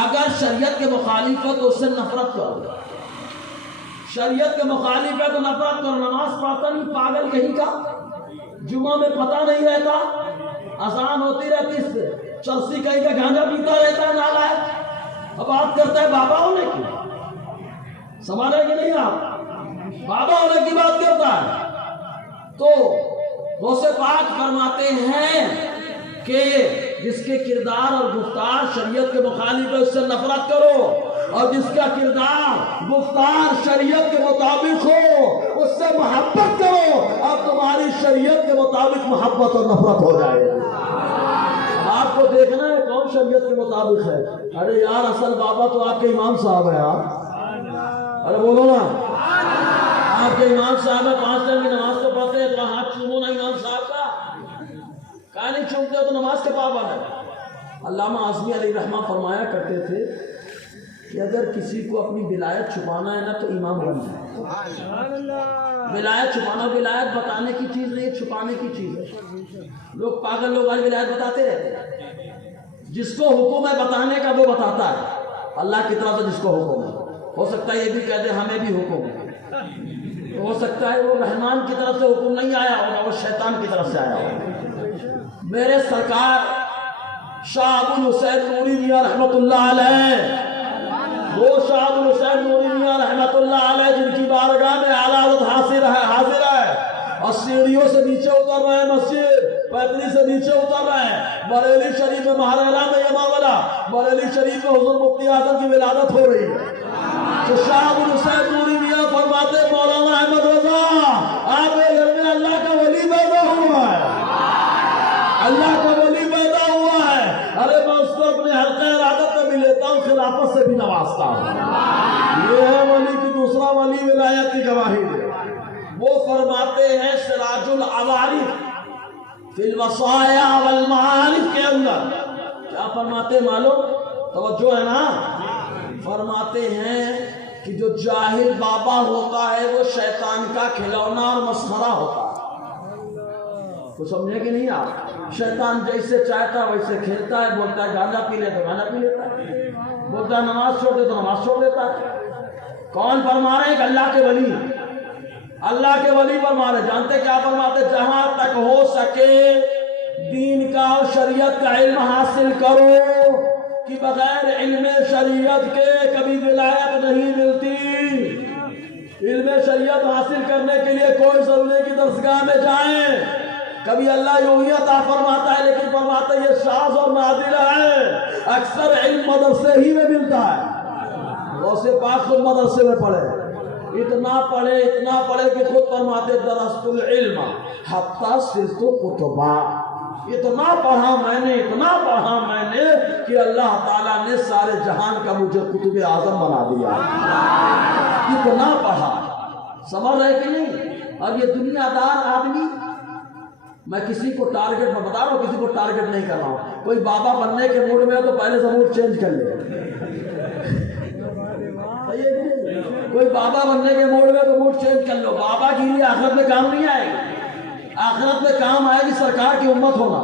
اگر شریعت کے مخالف ہے تو اس سے نفرت کرو. شریعت کے مخالف ہے تو نفرت کرو. نماز پڑھتا نہیں پاگل کہیں کا، جمعہ میں پتہ نہیں رہتا، اذان ہوتی رہتی، چرسی کہیں کا گانجا پیتا رہتا ہے نالائق. اب بات کرتا ہے بابا ہونے کی، سمجھ رہے کہ نہیں؟ آپ بابا ہونے کی بات کرتا ہے. تو غوث پاک فرماتے ہیں کہ جس کے کردار اور گفتار شریعت کے مخالف ہے اس سے نفرت کرو، اور جس کا کردار گفتار شریعت کے مطابق ہو اس سے محبت کرو. اب تمہاری شریعت کے مطابق محبت اور نفرت ہو جائے. آپ کو دیکھنا ہے کون شریعت کے مطابق ہے. ارے یار اصل بابا تو آپ کے امام صاحب ہے یار. ارے بولو نا، آپ کے امام صاحب ہے، 5 ٹائم کی نماز کو پڑھتے ہیں تو ہاتھ چومو نا امام صاحب کا. کہاں نہیں چومتے تو نماز کے پابند ہے. علامہ اعظمی علیہ رحمہ فرمایا کرتے تھے کہ اگر کسی کو اپنی ولایت چھپانا ہے نا تو امام بن جائے. ولایت چھپانا، ولایت بتانے کی چیز نہیں، چھپانے کی چیز ہے. لوگ پاگل لوگ والی ولایت بتاتے رہتے ہیں. جس کو حکم ہے بتانے کا وہ بتاتا ہے، اللہ کی طرف سے جس کو حکم ہے. ہو سکتا ہے یہ بھی کہہ دے ہمیں بھی حکم ہے، ہو سکتا ہے وہ رحمان کی طرف سے حکم نہیں آیا ہوگا، وہ شیطان کی طرف سے آیا ہوگا. میرے سرکار شاہ ابو الحسین نوری میاں رحمت اللہ علیہ، وہ شاہ ابو الحسین نوری میاں رحمت اللہ علیہ جن کی بارگاہ میں اعلیٰ حضرت حاضر ہے اور سیڑھیوں سے نیچے اتر رہے ہیں، مسجد پیدلی سے نیچے اتر رہے ہیں. بریلی شریف میں ماہر اعلان میں یہ معاملہ، بریلی شریف میں حضور مفتی اعظم کی ولادت ہو رہی ہے. تو شاہ ابو الحسین نوری میاں فرماتے مولانا احمد رضا آپ کے گھر میں اللہ کا ولی پیدا ہوا ہے، اللہ کا ولی پیدا ہوا ہے. ارے میں اس کو اپنے حلقہ ارادت میں بھی لیتا ہوں، خلافت سے بھی نوازتا ہوں. یہ ہے ولی کی دوسرا ولی ولایت الوصایا والمعارف کے اندر کیا فرماتے معلوم؟ توجہ ہے نا؟ فرماتے ہیں کہ جو جاہل بابا ہوتا ہے وہ شیطان کا کھلونا اور مسخرہ ہوتا ہے. تو سمجھے کہ نہیں آپ؟ شیطان جیسے چاہتا ویسے کھیلتا ہے. بولتا ہے گانا پی لے تو گانا پی لیتا ہے, بولتا ہے نماز چھوڑ دے تو نماز چھوڑ دیتا ہے. کون فرما رہے ہیں؟ کہ اللہ کے ولی, اللہ کے ولی فرما رہے. جانتے کیا فرماتے؟ جہاں تک ہو سکے دین کا اور شریعت کا علم حاصل کرو, کہ بغیر علم شریعت کے کبھی ولایت نہیں ملتی. علم شریعت حاصل کرنے کے لیے کوئی ضروری نہیں کہ درسگاہ میں جائیں. کبھی اللہ یوں ہی عطا فرماتا ہے, لیکن فرماتا ہے یہ شاذ اور نادر ہے. اکثر علم مدرسے ہی میں ملتا ہے. غوث پاک خود مدرسے میں پڑھے, اتنا پڑھے کہ خود فرماتے درست العلم حتی صرت کتبا. اتنا پڑھا میں نے کہ اللہ تعالیٰ نے سارے جہان کا مجھے کتب اعظم بنا دیا. اتنا پڑھا. سمجھ رہے کہ نہیں؟ اور یہ دنیا دار آدمی, میں کسی کو ٹارگٹ میں بتا رہا ہوں, کسی کو ٹارگٹ نہیں کر رہا ہوں. کوئی بابا بننے کے موڈ میں ہے تو پہلے سے موڈ چینج کر لے. کوئی بابا بننے کے موڈ میں تو موڈ چینج کر لو. بابا کے لیے آخرت میں کام نہیں آئے گی. آخرت میں کام آئے گی سرکار کی امت ہونا.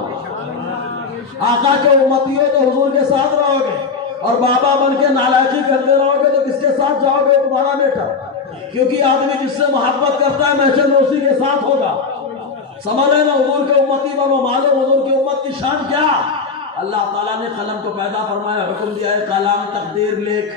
آقا کے امتی ہو تو حضور کے ساتھ رہو گے, اور بابا بن کے نالائقی کرتے رہو گے تو کس کے ساتھ جاؤ گے؟ تمہارا بیٹا. کیونکہ آدمی جس سے محبت کرتا ہے محشر میں اسی کے ساتھ ہوگا. سمجھ رہے نا؟ حضور کے امتی بنو. معلوم حضور کی امت کی شان کیا؟ اللہ تعالیٰ نے قلم کو پیدا فرمایا, حکم دیا ہے قلم تقدیر لکھ.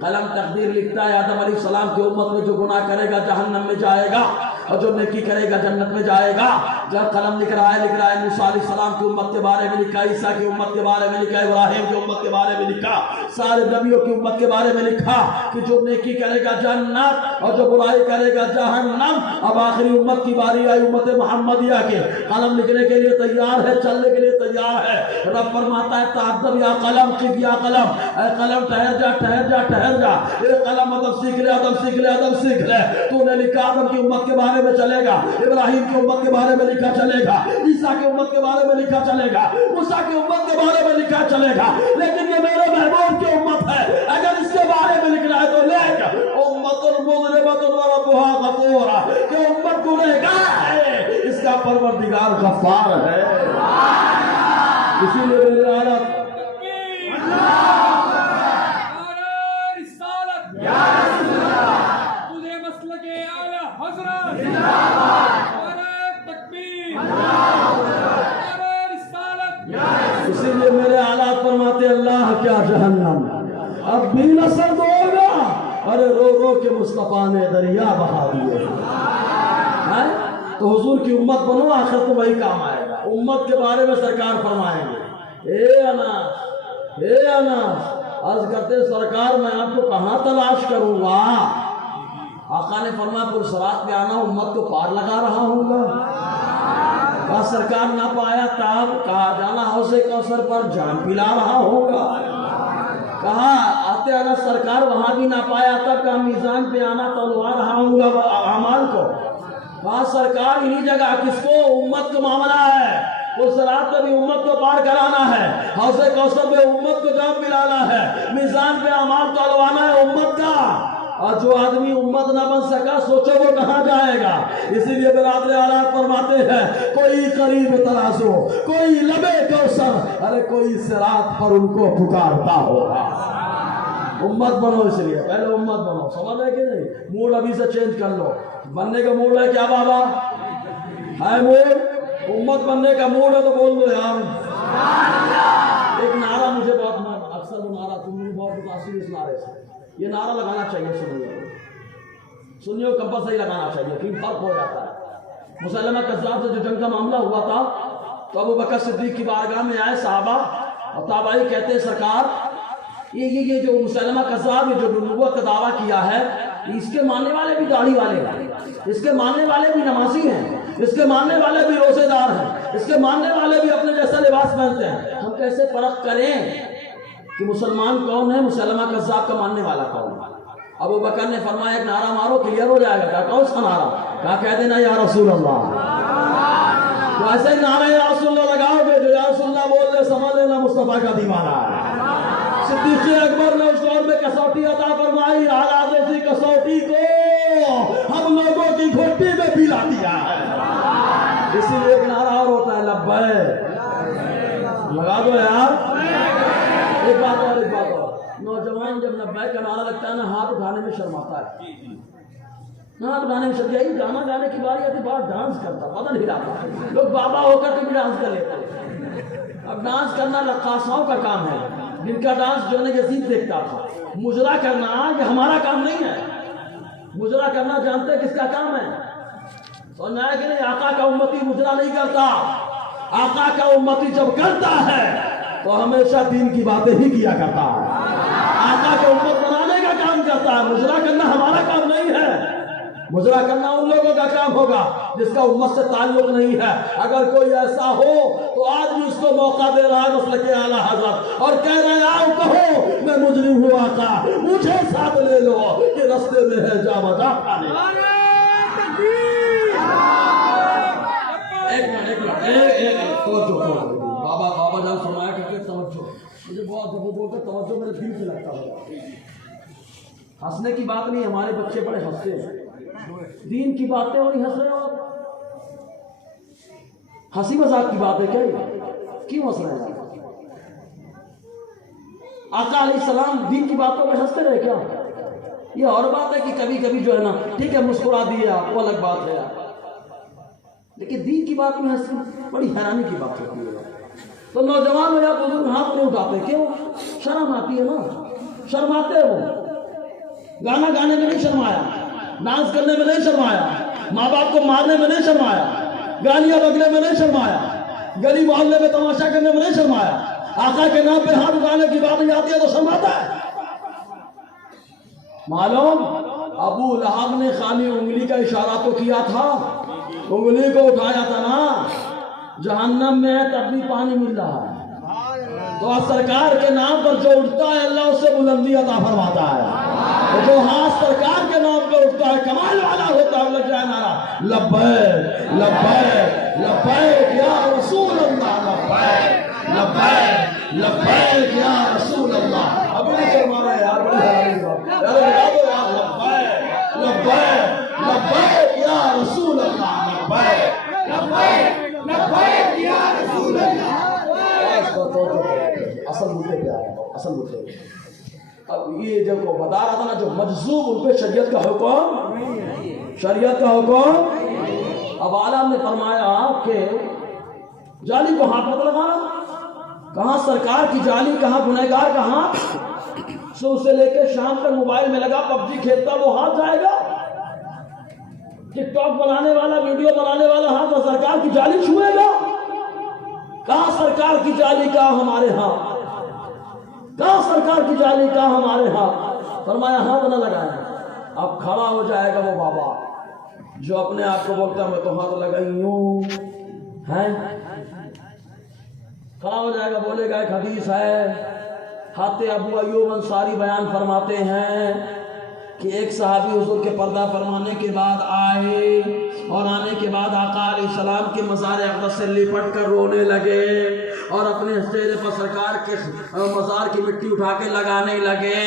قلم تقدیر لکھتا ہے. آدم علیہ السلام کی امت میں جو گناہ کرے گا جہنم میں جائے گا, اور جو نیکی کرے گا جنت میں جائے گا. جب قلم لکھ رہا ہے موسیٰ علیہ السلام کی امت کے بارے میں لکھا, عیسیٰ کی امت کے بارے میں لکھا, ابراہیم کی امت کے بارے میں لکھا, سارے نبیوں کی امت کے بارے میں لکھا کہ جو نیکی کرے گا جنت اور جو برائی کرے گا جہنم. اب آخری امت کی باری آئی, امت محمدیہ کے. قلم لکھنے کے لیے تیار ہے, چلنے کے لیے تیار ہے. رب فرماتا ہے تعدب یا قلم, قف یا قلم. اے قلم ٹھہر جا, ٹھہر جا, ٹھہر جا. اے قلم ادب سیکھ لے, ادب سیکھ لے, ادب سیکھ لے. تو نے لکھا آدم کی امت کے بارے میں چلے گا, ابراہیم کی امت کے بارے میں لکھا چلے گا, عیسیٰ کی امت کے بارے میں لکھا چلے گا, موسیٰ کی امت کے بارے میں لکھا چلے گا. لیکن یہ میرے محبوب کی امت ہے, اگر اس کے بارے میں لکھنا ہے تو لے گا. امت المذنبۃ وربها غفور, کہ امت گنہگار ہے, اس کا پروردگار غفار ہے. اسی لیے میرے حالت اسی لیے میرے حالات فرماتے اللہ کیا جہنم اب بھی نہ سرد ہوگا. ارے رو رو کے مصطفیٰ نے دریا بہا دیے. تو حضور کی امت بنو, آخر تو وہی کام آئے گا. امت کے بارے میں سرکار فرمائیں گے, اے انس, اے انس, عرض کرتے سرکار میں آپ کو کہاں تلاش کروں گا؟ آقا نے فرمایا پرسرات پہ آنا, امت کو پار لگا رہا ہوں گا. کہا سرکار نہ پایا تاب, کہا جانا حوض کوثر پر جان پلا رہا ہوگا. کہا آتے آنا سرکار وہاں بھی نہ پایا تب, کہا میزان پہ آنا تولوا رہا ہوں گا اعمال کو. کہا سرکار انہی جگہ کس کو؟ امت کا معاملہ ہے. اس رات میں بھی امت کو پار کرانا ہے, حوض کوثر میں امت کو جان پلانا ہے, میزان پہ اعمال تولوانا ہے امت کا. اور جو آدمی امت نہ بن سکا سوچو وہ کہاں جائے گا. اسی لیے برادر آلات فرماتے ہیں کوئی قریب ترازو, کوئی لبے کوثر, ارے کوئی صراط پر ان کو پکارتا ہوگا. امت بنو, اس لیے پہلے امت بنو. سمجھ ہے کہ نہیں؟ موڈ ابھی سے چینج کر لو. بننے کا موڈ ہے کیا بابا؟ ہے موڈ امت بننے کا موڈ ہے تو بول دو یار. ایک نعرہ مجھے بہت, اکثر وہ نعرہ تم مجھے بہت متاثر اس نعرے سے. یہ نعرہ لگانا چاہیے سنیو کمپلسری لگانا چاہیے, کیونکہ فرق ہو جاتا ہے. مسلمہ کذاب سے جو جنگ کا معاملہ ہوا تھا تو ابو بکر صدیق کی بارگاہ میں آئے صحابہ, اور تابعی کہتے ہیں سرکار یہ جو مسلمہ کذاب جو نبوت کا دعویٰ کیا ہے, اس کے ماننے والے بھی داڑھی والے ہیں, اس کے ماننے والے بھی نمازی ہیں, اس کے ماننے والے بھی روزے دار ہیں, اس کے ماننے والے بھی اپنے جیسا لباس پہنتے ہیں. ہم کیسے فرق کریں کہ مسلمان کون ہے, مسلمہ کذاب کا ماننے والا کون ہے؟ ابو بکر نے فرمایا ایک نعرہ مارو, کلیئر ہو جائے گا. کہا کون سا نعرہ؟ کہا کہہ دینا یا رسول اللہ. تو ایسے نعرہ یا رسول اللہ لگاؤ گے، جو یا رسول اللہ بول لے سمجھ لینا مصطفیٰ کا دیوانہ ہے۔ صدیق اکبر نے اس دور میں کسوٹی عطا فرمائی، حالات اسی کسوٹی کو ہم لوگوں کی گھٹی میں پلا دیا ہے۔ اسی لیے ایک نعرہ اور ہوتا ہے لبیک، لگا دو یار۔ ایک بات اور، نوجوان جب لبیک کا نعرہ لگتا ہے نا، ہاتھ اٹھانے میں شرماتا ہے، ہاتھ اٹھانے میں شرم، یہی گانا گانے کی باری آتی بار ڈانس کرتا، بدن ہلاتا، لوگ بابا ہو کر کے بھی ڈانس کر لیتے ہیں۔ اب ڈانس کرنا رقاصاؤں کا کام ہے، جن کا ڈانس جو ہے یزید دیکھتا تھا۔ مجرا کرنا یہ ہمارا کام نہیں ہے، مجرا کرنا جانتے کس کا کام ہے؟ سننا ہے کہ نہیں؟ آقا کا امتی مجرا نہیں کرتا، آقا کا امتی جب کرتا ہے تو ہمیشہ دین کی باتیں ہی کیا کرتا ہے، آقا کا امت بنانے کا کام کرتا ہے۔ مجرا کرنا ہمارا کام نہیں ہے، مجرا کرنا ان لوگوں کا کام ہوگا جس کا امت سے تعلق نہیں ہے۔ اگر کوئی ایسا ہو تو آج بھی اس کو موقع دے رہا ہے مسلک اعلیٰ حضرت، اور کہہ رہے ہیں آؤ کہو میں مجرم ہوا تھا، مجھے ساتھ لے لو کہ رستے میں ہے جا بجا کھانے۔ ایک توجہ، بابا جان فرمایا کرتے توجہ، مجھے بہت جب وہ بولتے توجہ میرے دل سے لگتا ہے۔ ہنسنے کی بات نہیں، ہمارے بچے بڑے ہنستے ہیں، دین کی باتیں اور ہنس رہے ہو، ہنسی مذاق کی بات ہے کیا؟ کیوں ہنس رہے ہیں؟ آقا علیہ السلام دین کی باتوں میں ہنستے رہے کیا؟ یہ اور بات ہے کہ کبھی کبھی جو ہے نا ٹھیک ہے مسکرا دیے آپ، وہ الگ بات ہے، لیکن دین کی بات میں ہنسی بڑی حیرانی کی بات ہوتی ہے۔ تو نوجوان ہو یا بزرگ ہاتھ نہیں اٹھاتے، کیوں؟ شرم آتی ہے نا، شرماتے ہو۔ گانا گانے میں نہیں شرمایا، ڈانس کرنے میں نہیں شرمایا، ماں باپ کو مارنے میں نہیں شرمایا، گالیاں بگنے میں نہیں شرمایا، گلی محلے میں تماشا کرنے میں نہیں شرمایا، آقا کے نام پہ ہاتھ اٹھانے کی بات آتی ہے تو شرماتا ہے۔ معلوم ابو لہب نے خالی انگلی کا اشارہ تو کیا تھا، انگلی کو اٹھایا تھا نا، جہنم میں تب بھی پانی مل رہا ہے۔ تو سرکار کے نام پر جو اٹھتا ہے اللہ اسے بلندی عطا فرماتا ہے، جو ہاتھ سرکار کے نام پر اٹھتا ہے کمال والا ہوتا ہے۔ لگ جائے نعرہ لبیک لبیک لبیک یا رسول اللہ، لبیک لبیک لبیک یا رسول اللہ۔ ابھی نہیں شرما رہا ہے یار، بڑی حیرانی بات ہے، لبیک لبیک لبیک یا رسول اللہ، لبیک لبیک لبیک یا رسول اللہ۔ اصل مدعے پہ آیا، اصل مدعے پہ۔ اب یہ جب وہ بتا رہا تھا نا جو مجذوب ان پہ شریعت کا حکم، شریعت کا حکم۔ اب عالم نے فرمایا کہ جالی کو ہاتھ مت لگانا، کہاں سرکار کی جالی، کہاں گنہگار کا ہاتھ۔ صبح سے لے کے شام تک موبائل میں لگا پب جی کھیلتا وہ ہاتھ جائے گا، ٹک ٹاک بنانے والا، ویڈیو بنانے والا ہاتھ اور سرکار کی جالی چھوئے گا؟ کہاں سرکار کی جالی، کہاں ہمارے ہاتھ، کہاں سرکار کی جالی، کہاں ہمارے ہاتھ۔ فرمایا ہاتھ نہ لگایا۔ اب کھڑا ہو جائے گا وہ بابا جو اپنے آپ کو بولتا ہے میں تو ہاتھ لگائی ہوں ہے، کھڑا ہو جائے گا، بولے گا ایک حدیث ہے، حاتم ابو ایوب انصاری بیان فرماتے ہیں کہ ایک صحابی حضور کے پردہ فرمانے کے بعد آئے، اور آنے کے بعد آقا علیہ السلام کے مزار اقدس سے لپٹ کر رونے لگے، اور اپنے چہرے پر سرکار کے مزار کی مٹی اٹھا کے لگانے لگے۔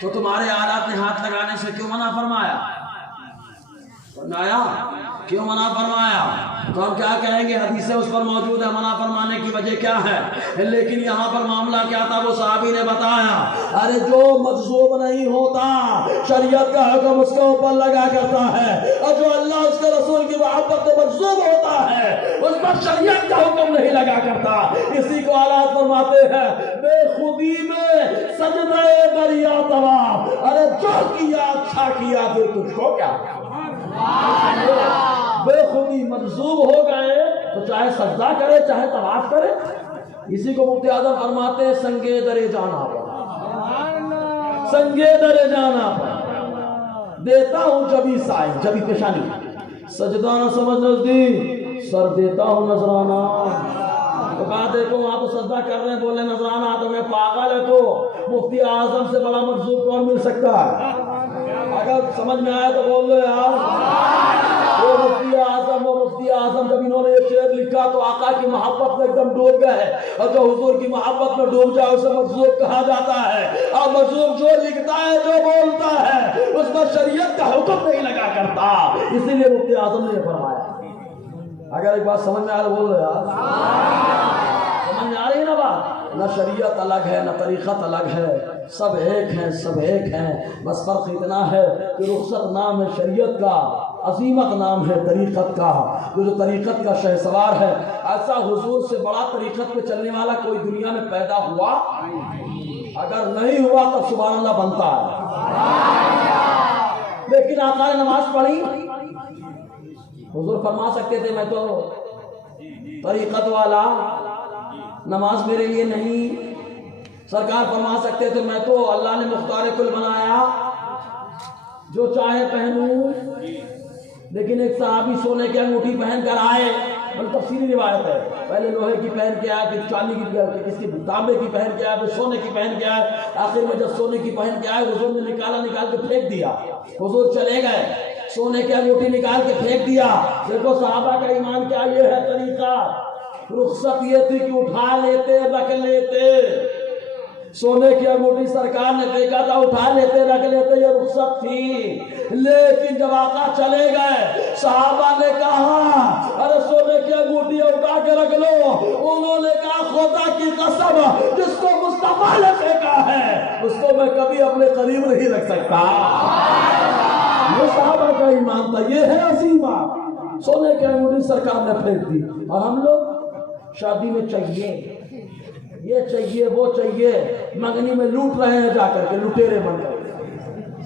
تو تمہارے آلات نے ہاتھ لگانے سے کیوں منع فرمایا؟ فرمایا کیوں منع فرمایا؟ تو ہم کیا کہیں گے؟ حدیثیں اس پر موجود ہے، منع فرمانے کی وجہ کیا ہے؟ لیکن یہاں پر معاملہ کیا تھا وہ صحابی نے بتایا، ارے جو مجذوب نہیں ہوتا شریعت کا حکم اس کے اوپر لگا کرتا ہے، اور جو اللہ اس کے رسول کی محبت سے مجذوب ہوتا ہے اس پر شریعت کا حکم نہیں لگا کرتا۔ اسی کو آلات فرماتے ہیں بے خودی میں سجدہ دریا طواف، ارے جو کیا اچھا کیا پھر تجھ کو کیا؟ بے خودی مجذوب ہو گئے تو چاہے سجدہ کرے چاہے طواف کرے۔ اسی کو مفتی اعظم فرماتے ہیں سنگے درے جانا پر، سنگے درے جانا پر دیتا ہوں جبھی سائیں، جبھی پیشانی، سجدہ نہ سمجھ نزدیک سر دیتا ہوں نذرانہ۔ تو کہا دیکھو وہاں تو سجدہ کر رہے ہیں، بولے نذرانہ، تو میں پاگل ہے۔ تو مفتی اعظم سے بڑا مجذوب کون مل سکتا ہے؟ اگر سمجھ میں آیا تو بول دو یار۔ وہ مفتی اعظم جب انہوں نے یہ شعر لکھا تو آقا کی محبت میں ایک دم ڈوب گئے، اور جو حضور کی محبت میں ڈوب جائے اسے مجذوب کہا جاتا ہے، اور مجذوب جو لکھتا ہے جو بولتا ہے اس میں شریعت کا حکم نہیں لگا کرتا، اسی لیے مفتی اعظم نے یہ فرمایا۔ اگر ایک بات سمجھ میں آ رہا بول رہے یار، سمجھ میں آ رہی ہے نا بات؟ نہ شریعت الگ ہے نہ طریقت الگ ہے، سب ایک ہیں، سب ایک ہیں، بس فرق اتنا ہے کہ رخصت نام ہے شریعت کا، عظیمت نام ہے طریقت کا، جو طریقت کا شہسوار ہے۔ ایسا حضور سے بڑا طریقت پہ چلنے والا کوئی دنیا میں پیدا ہوا؟ اگر نہیں ہوا تب سبحان اللہ بنتا ہے۔ لیکن آقا نے نماز پڑھی، حضور فرما سکتے تھے میں تو طریقت والا، نماز میرے لیے نہیں۔ سرکار فرما سکتے تھے میں تو اللہ نے مختار کل بنایا، جو چاہے پہنوں۔ لیکن ایک صحابی سونے کی انگوٹھی پہن کر آئے، تفصیلی روایت ہے، پہلے لوہے کی پہن کے آئے، پھر چاندی کی، کس کی تانبے کی پہن کے آئے، پھر سونے کی پہن کے آئے، آخر میں جب سونے کی پہن کے آئے حضور نے نکال کے پھینک دیا، حضور چلے گئے، سونے کی انگوٹھی نکال کے پھینک دیا۔ دیکھو صحابہ کا ایمان کیا، یہ ہے طریقہ۔ رخصت یہ تھی کہ اٹھا لیتے رکھ لیتے، سونے کی انگوٹھی سرکار نے پھینکا تھا، اٹھا لیتے رکھ لیتے، یہ رخصت تھی۔ لیکن جب آقا چلے گئے صحابہ نے کہا ارے سونے کی انگوٹھی اٹھا کے رکھ لو، انہوں نے کہا خدا کی قسم جس کو مصطفیٰ نے پھینکا ہے اس کو میں کبھی اپنے قریب نہیں رکھ سکتا۔ یہ صحابہ کا ایمان تھا، یہ ہے عظیمہ۔ سونے کی انگوٹھی سرکار نے پھینک دی، اور ہم لوگ شادی میں چاہیے، یہ چاہیے، وہ چاہیے، منگنی میں لوٹ رہے ہیں جا کر کے، لٹیرے بن کر۔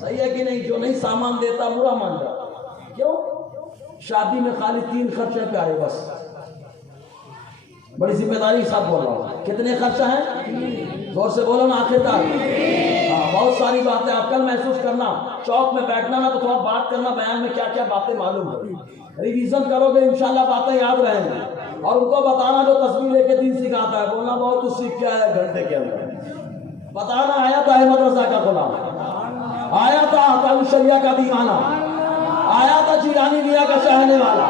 صحیح ہے کہ نہیں؟ جو نہیں سامان دیتا برا مان جاتا۔ کیوں؟ شادی میں خالی 3 خرچے پیارے، بس بڑی ذمہ داری کے ساتھ بول رہا ہوں۔ کتنے خرچہ ہیں؟ زور سے بولو نا آخر تک۔ بہت ساری باتیں آپ کل محسوس کرنا، چوک میں بیٹھنا نا تو تھوڑا بات کرنا، بیان میں کیا کیا باتیں معلوم ہو، ریویژن کرو گے انشاءاللہ باتیں یاد رہیں گی، اور ان کو بتانا جو تصویر لے کے دین سکھاتا ہے، بولنا بہت کچھ سیکھ کے آیا گھنٹے کے اندر، بتانا آیا تھا احمد رضا کا غلام، آیا تھا عطا الشریعہ کا دیوانہ، آیا تھا جیلانی میاں کا چاہنے والا،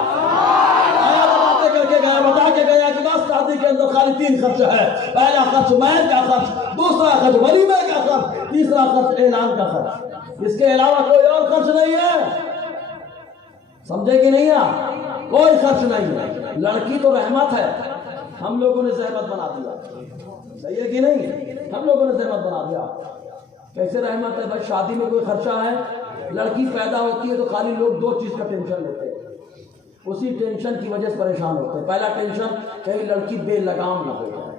آیا تھا باتیں کر کے گیا، بتا کے گیا کہ بس شادی کے اندر خالی 3 خرچ ہے، پہلا خرچ مہر کا خرچ، دوسرا خرچ ولیمے کا خرچ، تیسرا خرچ اعلان کا خرچ، اس کے علاوہ کوئی اور خرچ نہیں ہے۔ سمجھے کہ نہیں آپ؟ کوئی خرچ نہیں ہے۔ لڑکی تو رحمت ہے، ہم لوگوں نے زحمت بنا دیا، صحیح ہے کہ نہیں؟ ہم لوگوں نے زحمت بنا دیا۔ کیسے رحمت ہے بھائی؟ شادی میں کوئی خرچہ ہے؟ لڑکی پیدا ہوتی ہے تو خالی لوگ 2 چیز کا ٹینشن لیتے ہیں، اسی ٹینشن کی وجہ سے پریشان ہوتے ہیں۔ پہلا ٹینشن کہیں لڑکی بے لگام نہ ہو جائے،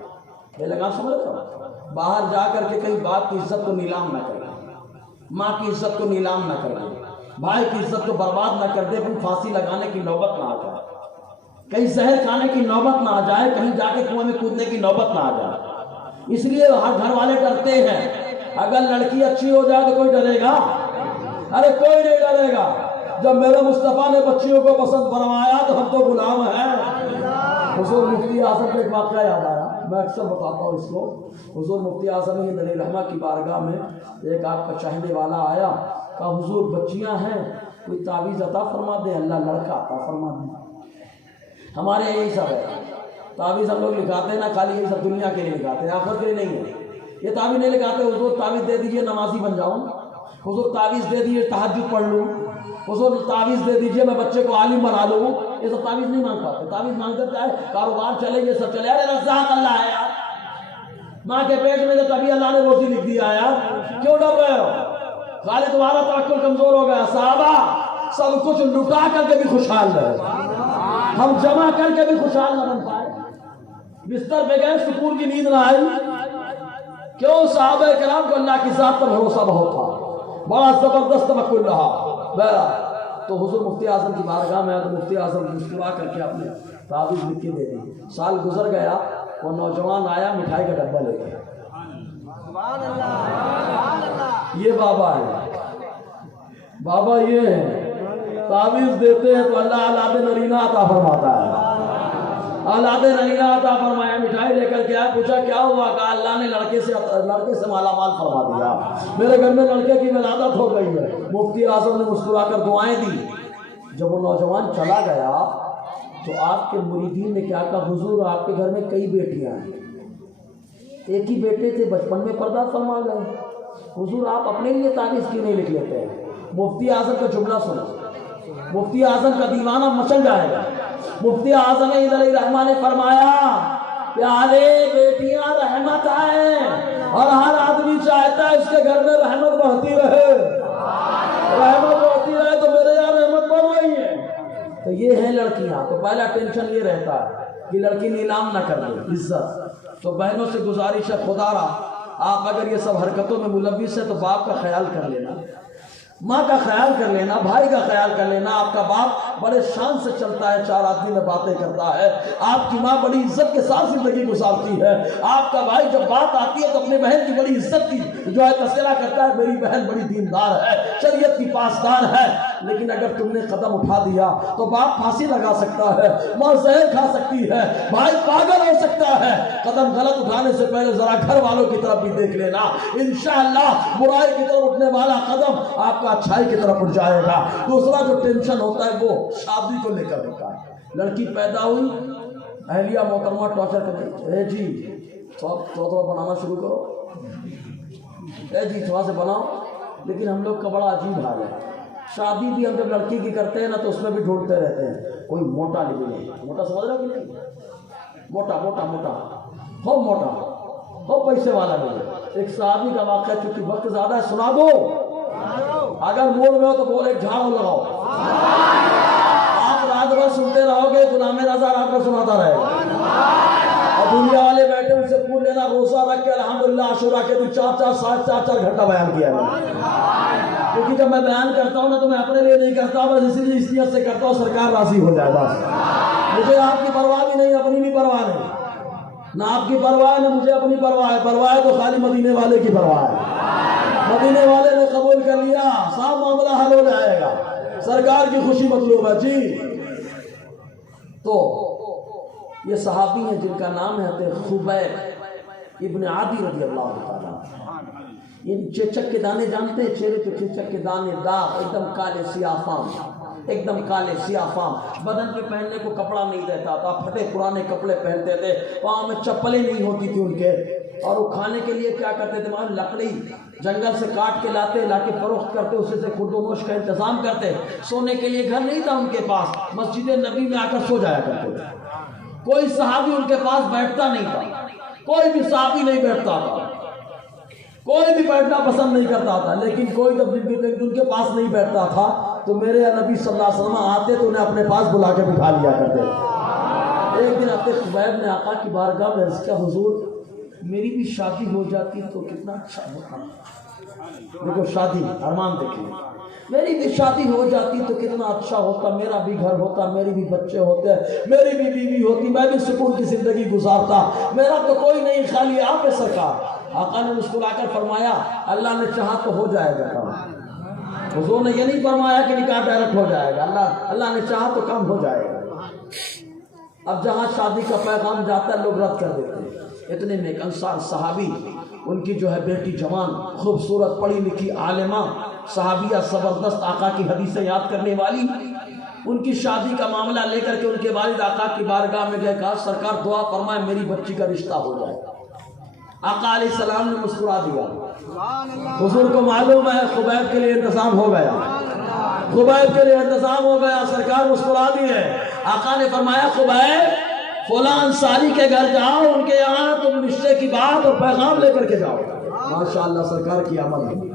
بے لگام سمجھ رہے ہو؟ باہر جا کر کے کہیں باپ کی عزت کو نیلام نہ کر دے، ماں کی عزت کو نیلام نہ کر دے، بھائی کی عزت کو برباد نہ کر دے، کہیں پھانسی لگانے کی نوبت نہ آ جائے، کہیں زہر کھانے کی نوبت نہ آ جائے، کہیں جا کے کنویں میں کودنے کی نوبت نہ آ جائے۔ اس لیے ہر گھر والے ڈرتے ہیں۔ اگر لڑکی اچھی ہو جائے تو کوئی ڈرے گا؟ ارے کوئی نہیں ڈرے گا۔ جب میرے مصطفیٰ نے بچیوں کو پسند فرمایا تو ہم تو غلام ہیں۔ حضور مفتی اعظم کا ایک واقعہ یاد آیا، میں اکثر بتاتا ہوں اس کو۔ حضور مفتی اعظم علیہ رحمہ کی بارگاہ میں ایک آپ کا چاہنے والا آیا، کہا حضور بچیاں ہیں، کوئی تعویذ عطا فرما دے، اللہ لڑکا عطا فرما دے۔ ہمارے یہی سب ہے، تعویذ ہم لوگ لکھاتے ہیں نا، خالی یہی سب دنیا کے لیے لکھاتے ہیں، آخرت کے لیے نہیں ہے۔ یہ تعویذ نہیں لکھاتے حضور تعویذ دے دیجئے نمازی بن جاؤں، حضور تعویذ دے دیجئے تہجد پڑھ لوں، حضور تعویذ دے دیجئے میں بچے کو عالم بنا لوں۔ یہ سب تعویذ نہیں مانگ پاتے۔ تعویذ مانگتے کیا ہے؟ کاروبار چلے، یہ سب چلے۔ ارے رزاق اللہ ہے یار، ماں کے پیٹ میں تو تبھی اللہ نے روزی لکھ دیا یار، کیوں ڈر رہے ہو؟ خالی تمہارا توکل کمزور ہو گیا۔ صحابہ سب کچھ لٹا کر کے بھی خوشحال رہے، ہم جمع کر کے بھی خوشحال نہ بن پائے، بستر پہ گئے سکون کی نیند نہ آئی۔ کیوں؟ صحابہ کرام کو اللہ کی ذات پر بھروسہ بہت تھا، بڑا زبردست توکل رہا۔ تو حضور مفتی اعظم کی بارگاہ میں تو مفتی اعظم مسکرا کر کے اپنے تعویذ لکھ کے دے دی۔ سال گزر گیا، وہ نوجوان آیا مٹھائی کا ڈبہ لے کے، یہ بابا ہے، بابا یہ ہے، تعویذ دیتے ہیں تو اللہ اولاد نرینہ عطا فرماتا ہے، اولاد نرینہ عطا فرمایا۔ مٹھائی لے کر کے آیا، پوچھا کیا ہوا؟ کہا اللہ نے لڑکے سے مالا مال فرما دیا، میرے گھر میں لڑکے کی ولادت ہو گئی ہے۔ مفتی اعظم نے مسکرا کر دعائیں دی، جب وہ نوجوان چلا گیا تو آپ کے مریدین نے کیا کہا، حضور آپ کے گھر میں کئی بیٹیاں ہیں، ایک ہی بیٹے تھے بچپن میں پردہ فرما گئے، حضور آپ اپنے لیے تعویذ کیوں نہیں لکھ لیتے ہیں؟ مفتی اعظم کا جملہ سنا، مفتی اعظم کا دیوانہ مچل جائے گا۔ مفتی اعظم علیہ رحمہ نے فرمایا پیارے بیٹیاں رحمت ہیں، اور ہر آدمی چاہتا ہے اس کے گھر میں رحمت بڑھتی رہے، رحمت بڑھتی رہے، تو میرے یہاں رحمت بڑھ رہی ہے۔ تو یہ ہیں لڑکیاں، تو پہلا ٹینشن یہ رہتا ہے کہ لڑکی نیلام نہ کر دے عزت۔ تو بہنوں سے گزارش ہے، خدا را آپ اگر یہ سب حرکتوں میں ملوث ہے تو باپ کا خیال کر لینا، ماں کا خیال کر لینا، بھائی کا خیال کر لینا۔ آپ کا باپ بڑے شان سے چلتا ہے، چار آدمی میں باتیں کرتا ہے، آپ کی ماں بڑی عزت کے ساتھ زندگی گزارتی ہے، آپ کا بھائی جب بات آتی ہے تو اپنے بہن کی بڑی عزت کی جو ہے تذکرہ کرتا ہے، میری بہن بڑی دیندار ہے، شریعت کی پاسدار ہے۔ لیکن اگر تم نے قدم اٹھا دیا تو باپ پھانسی لگا سکتا ہے، ماں زہر کھا سکتی ہے، بھائی پاگل ہو سکتا ہے۔ قدم غلط اٹھانے سے پہلے ذرا گھر والوں کی طرف بھی دیکھ لینا، انشاءاللہ برائی کی طرف اٹھنے والا قدم آپ کا اچھائی کی طرف اٹھ جائے گا۔ دوسرا جو ٹینشن ہوتا ہے وہ شادی کو لے کر ہوتا ہے۔ لڑکی پیدا ہوئی، اہلیہ محترمہ ٹارچر کرتی، اے جی تھوڑا بنانا شروع کرو، اے جی تھوڑا سے بناؤ۔ لیکن ہم لوگ کا بڑا عجیب حال ہے، شادی بھی ہم جب لڑکی کی کرتے ہیں نا تو اس میں بھی ڈھونڈتے رہتے ہیں کوئی موٹا نہیں ملے، موٹا سمجھ رہا کہ نہیں، موٹا موٹا موٹا ہو، موٹا ہو، پیسے والا ملے۔ ایک صحابی کا واقعہ، چونکہ وقت زیادہ ہے سنا دو، اگر موڑ میں ہو تو بول ایک جھاڑو لگاؤ، آپ رات بھر سنتے رہو گے، غلام رضا رات بھر سناتا رہے گا، اور دنیا والے بیٹھے ان سے پوچھ لینا روزہ رکھ کے الحمدللہ عاشورہ کے دن 4 گھنٹہ بیان کیا ہے۔ کیونکہ جب میں بیان کرتا ہوں نا تو میں اپنے لیے نہیں کرتا، بس اسی لیے اس نیت سے کرتا ہوں سرکار راضی ہو جائے، بس مجھے آپ کی پرواہ بھی نہیں، اپنی بھی پرواہ نہیں، نہ آپ کی پرواہ ہے نہ مجھے اپنی پرواہ ہے، پرواہ تو خالی مدینے والے کی پرواہ ہے۔ مدینے والے نے قبول کر لیا، صاحب معاملہ حل ہو جائے گا، سرکار کی خوشی مطلوب ہے جی۔ تو یہ صحابی ہیں جن کا نام ہے حضرت خبیب ابن عادی رضی اللہ تعالیٰ۔ یہ چیچک کے دانے جانتے ہیں، چہرے پہ چیچک کے دانے، داغ، ایک دم کالے سیاہ فام، ایک دم کالے سیاہ فام، بدن پہ پہننے کو کپڑا نہیں رہتا تھا، پھٹے پرانے کپڑے پہنتے تھے، پاؤں میں چپلیں نہیں ہوتی تھی ان کے، اور وہ کھانے کے لیے کیا کرتے تھے، وہاں لکڑی جنگل سے کاٹ کے لاتے، لا کے فروخت کرتے، اسی سے خورد و نوش کا انتظام کرتے۔ سونے کے لیے گھر نہیں تھا ان کے پاس، مسجد نبی میں آ کر سو جایا کرتے تھے۔ کوئی صحابی ان کے پاس بیٹھتا نہیں تھا، کوئی بھی صحابی نہیں بیٹھتا تھا، کوئی بھی بیٹھنا پسند نہیں کرتا تھا، لیکن کوئی جب ان کے پاس نہیں بیٹھتا تھا تو میرے نبی صلی اللہ علیہ وسلم آتے تو انہیں اپنے پاس بلا کے بٹھا لیا کرتے۔ ایک دن حضرت خبیب نے آقا کی بارگاہ میں عرض کیا، حضور میری بھی شادی ہو جاتی تو کتنا اچھا ہوتا۔ دیکھو شادی ارمان دیکھیے، میری بھی شادی ہو جاتی تو کتنا اچھا ہوتا، میرا بھی گھر ہوتا، میری بھی بچے ہوتے، میری بھی بیوی ہوتی، میں بھی سکون کی زندگی گزارتا، میرا تو کوئی نہیں خالی آپ ہے سرکار۔ آقا نے مسکرا کر فرمایا اللہ نے چاہا تو ہو جائے گا کام۔ حضور نے یہ نہیں فرمایا کہ نکاح ڈائریکٹ ہو جائے گا، اللہ نے چاہا تو کام ہو جائے گا۔ اب جہاں شادی کا پیغام جاتا ہے لوگ رد کر دیتے ہیں۔ اتنے میں ایک انصار صحابی، ان کی جو ہے بیٹی جوان، خوبصورت پڑھی لکھی عالمہ صحابیہ، زبردست آقا کی حدیثیں یاد کرنے والی، ان کی شادی کا معاملہ لے کر کے ان کے والد آقا کی بارگاہ میں گئے، کہا سرکار دعا فرمائے میری بچی کا رشتہ ہو جائے۔ آقا علیہ السلام نے مسکرا دیا، حضور کو معلوم ہے خبیب کے لیے انتظام ہو گیا، خبیب کے لیے انتظام ہو گیا، سرکار مسکرا دیے۔ آقا نے فرمایا خبیب فلاں انصاری کے گھر جاؤ، ان کے یہاں تم رشتے کی بات اور پیغام لے کر کے جاؤ۔ ماشاءاللہ سرکار کی عمل ہے۔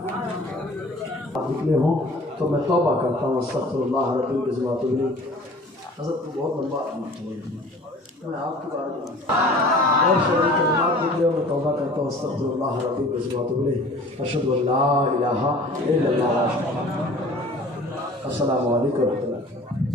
آپ نکلے ہوں تو میں توبہ کرتا ہوں، استغفر اللہ ربی کی ذات العلی۔ حضرت کو بہت لمبا میں آپ کی بات اور شریک کلمات نکلے ہوں، میں توبہ کرتا ہوں، استغفر اللہ ربی کی ذات العلی، اشہد ان لا الہ الا اللہ۔ السلام علیکم ورحمۃ اللہ۔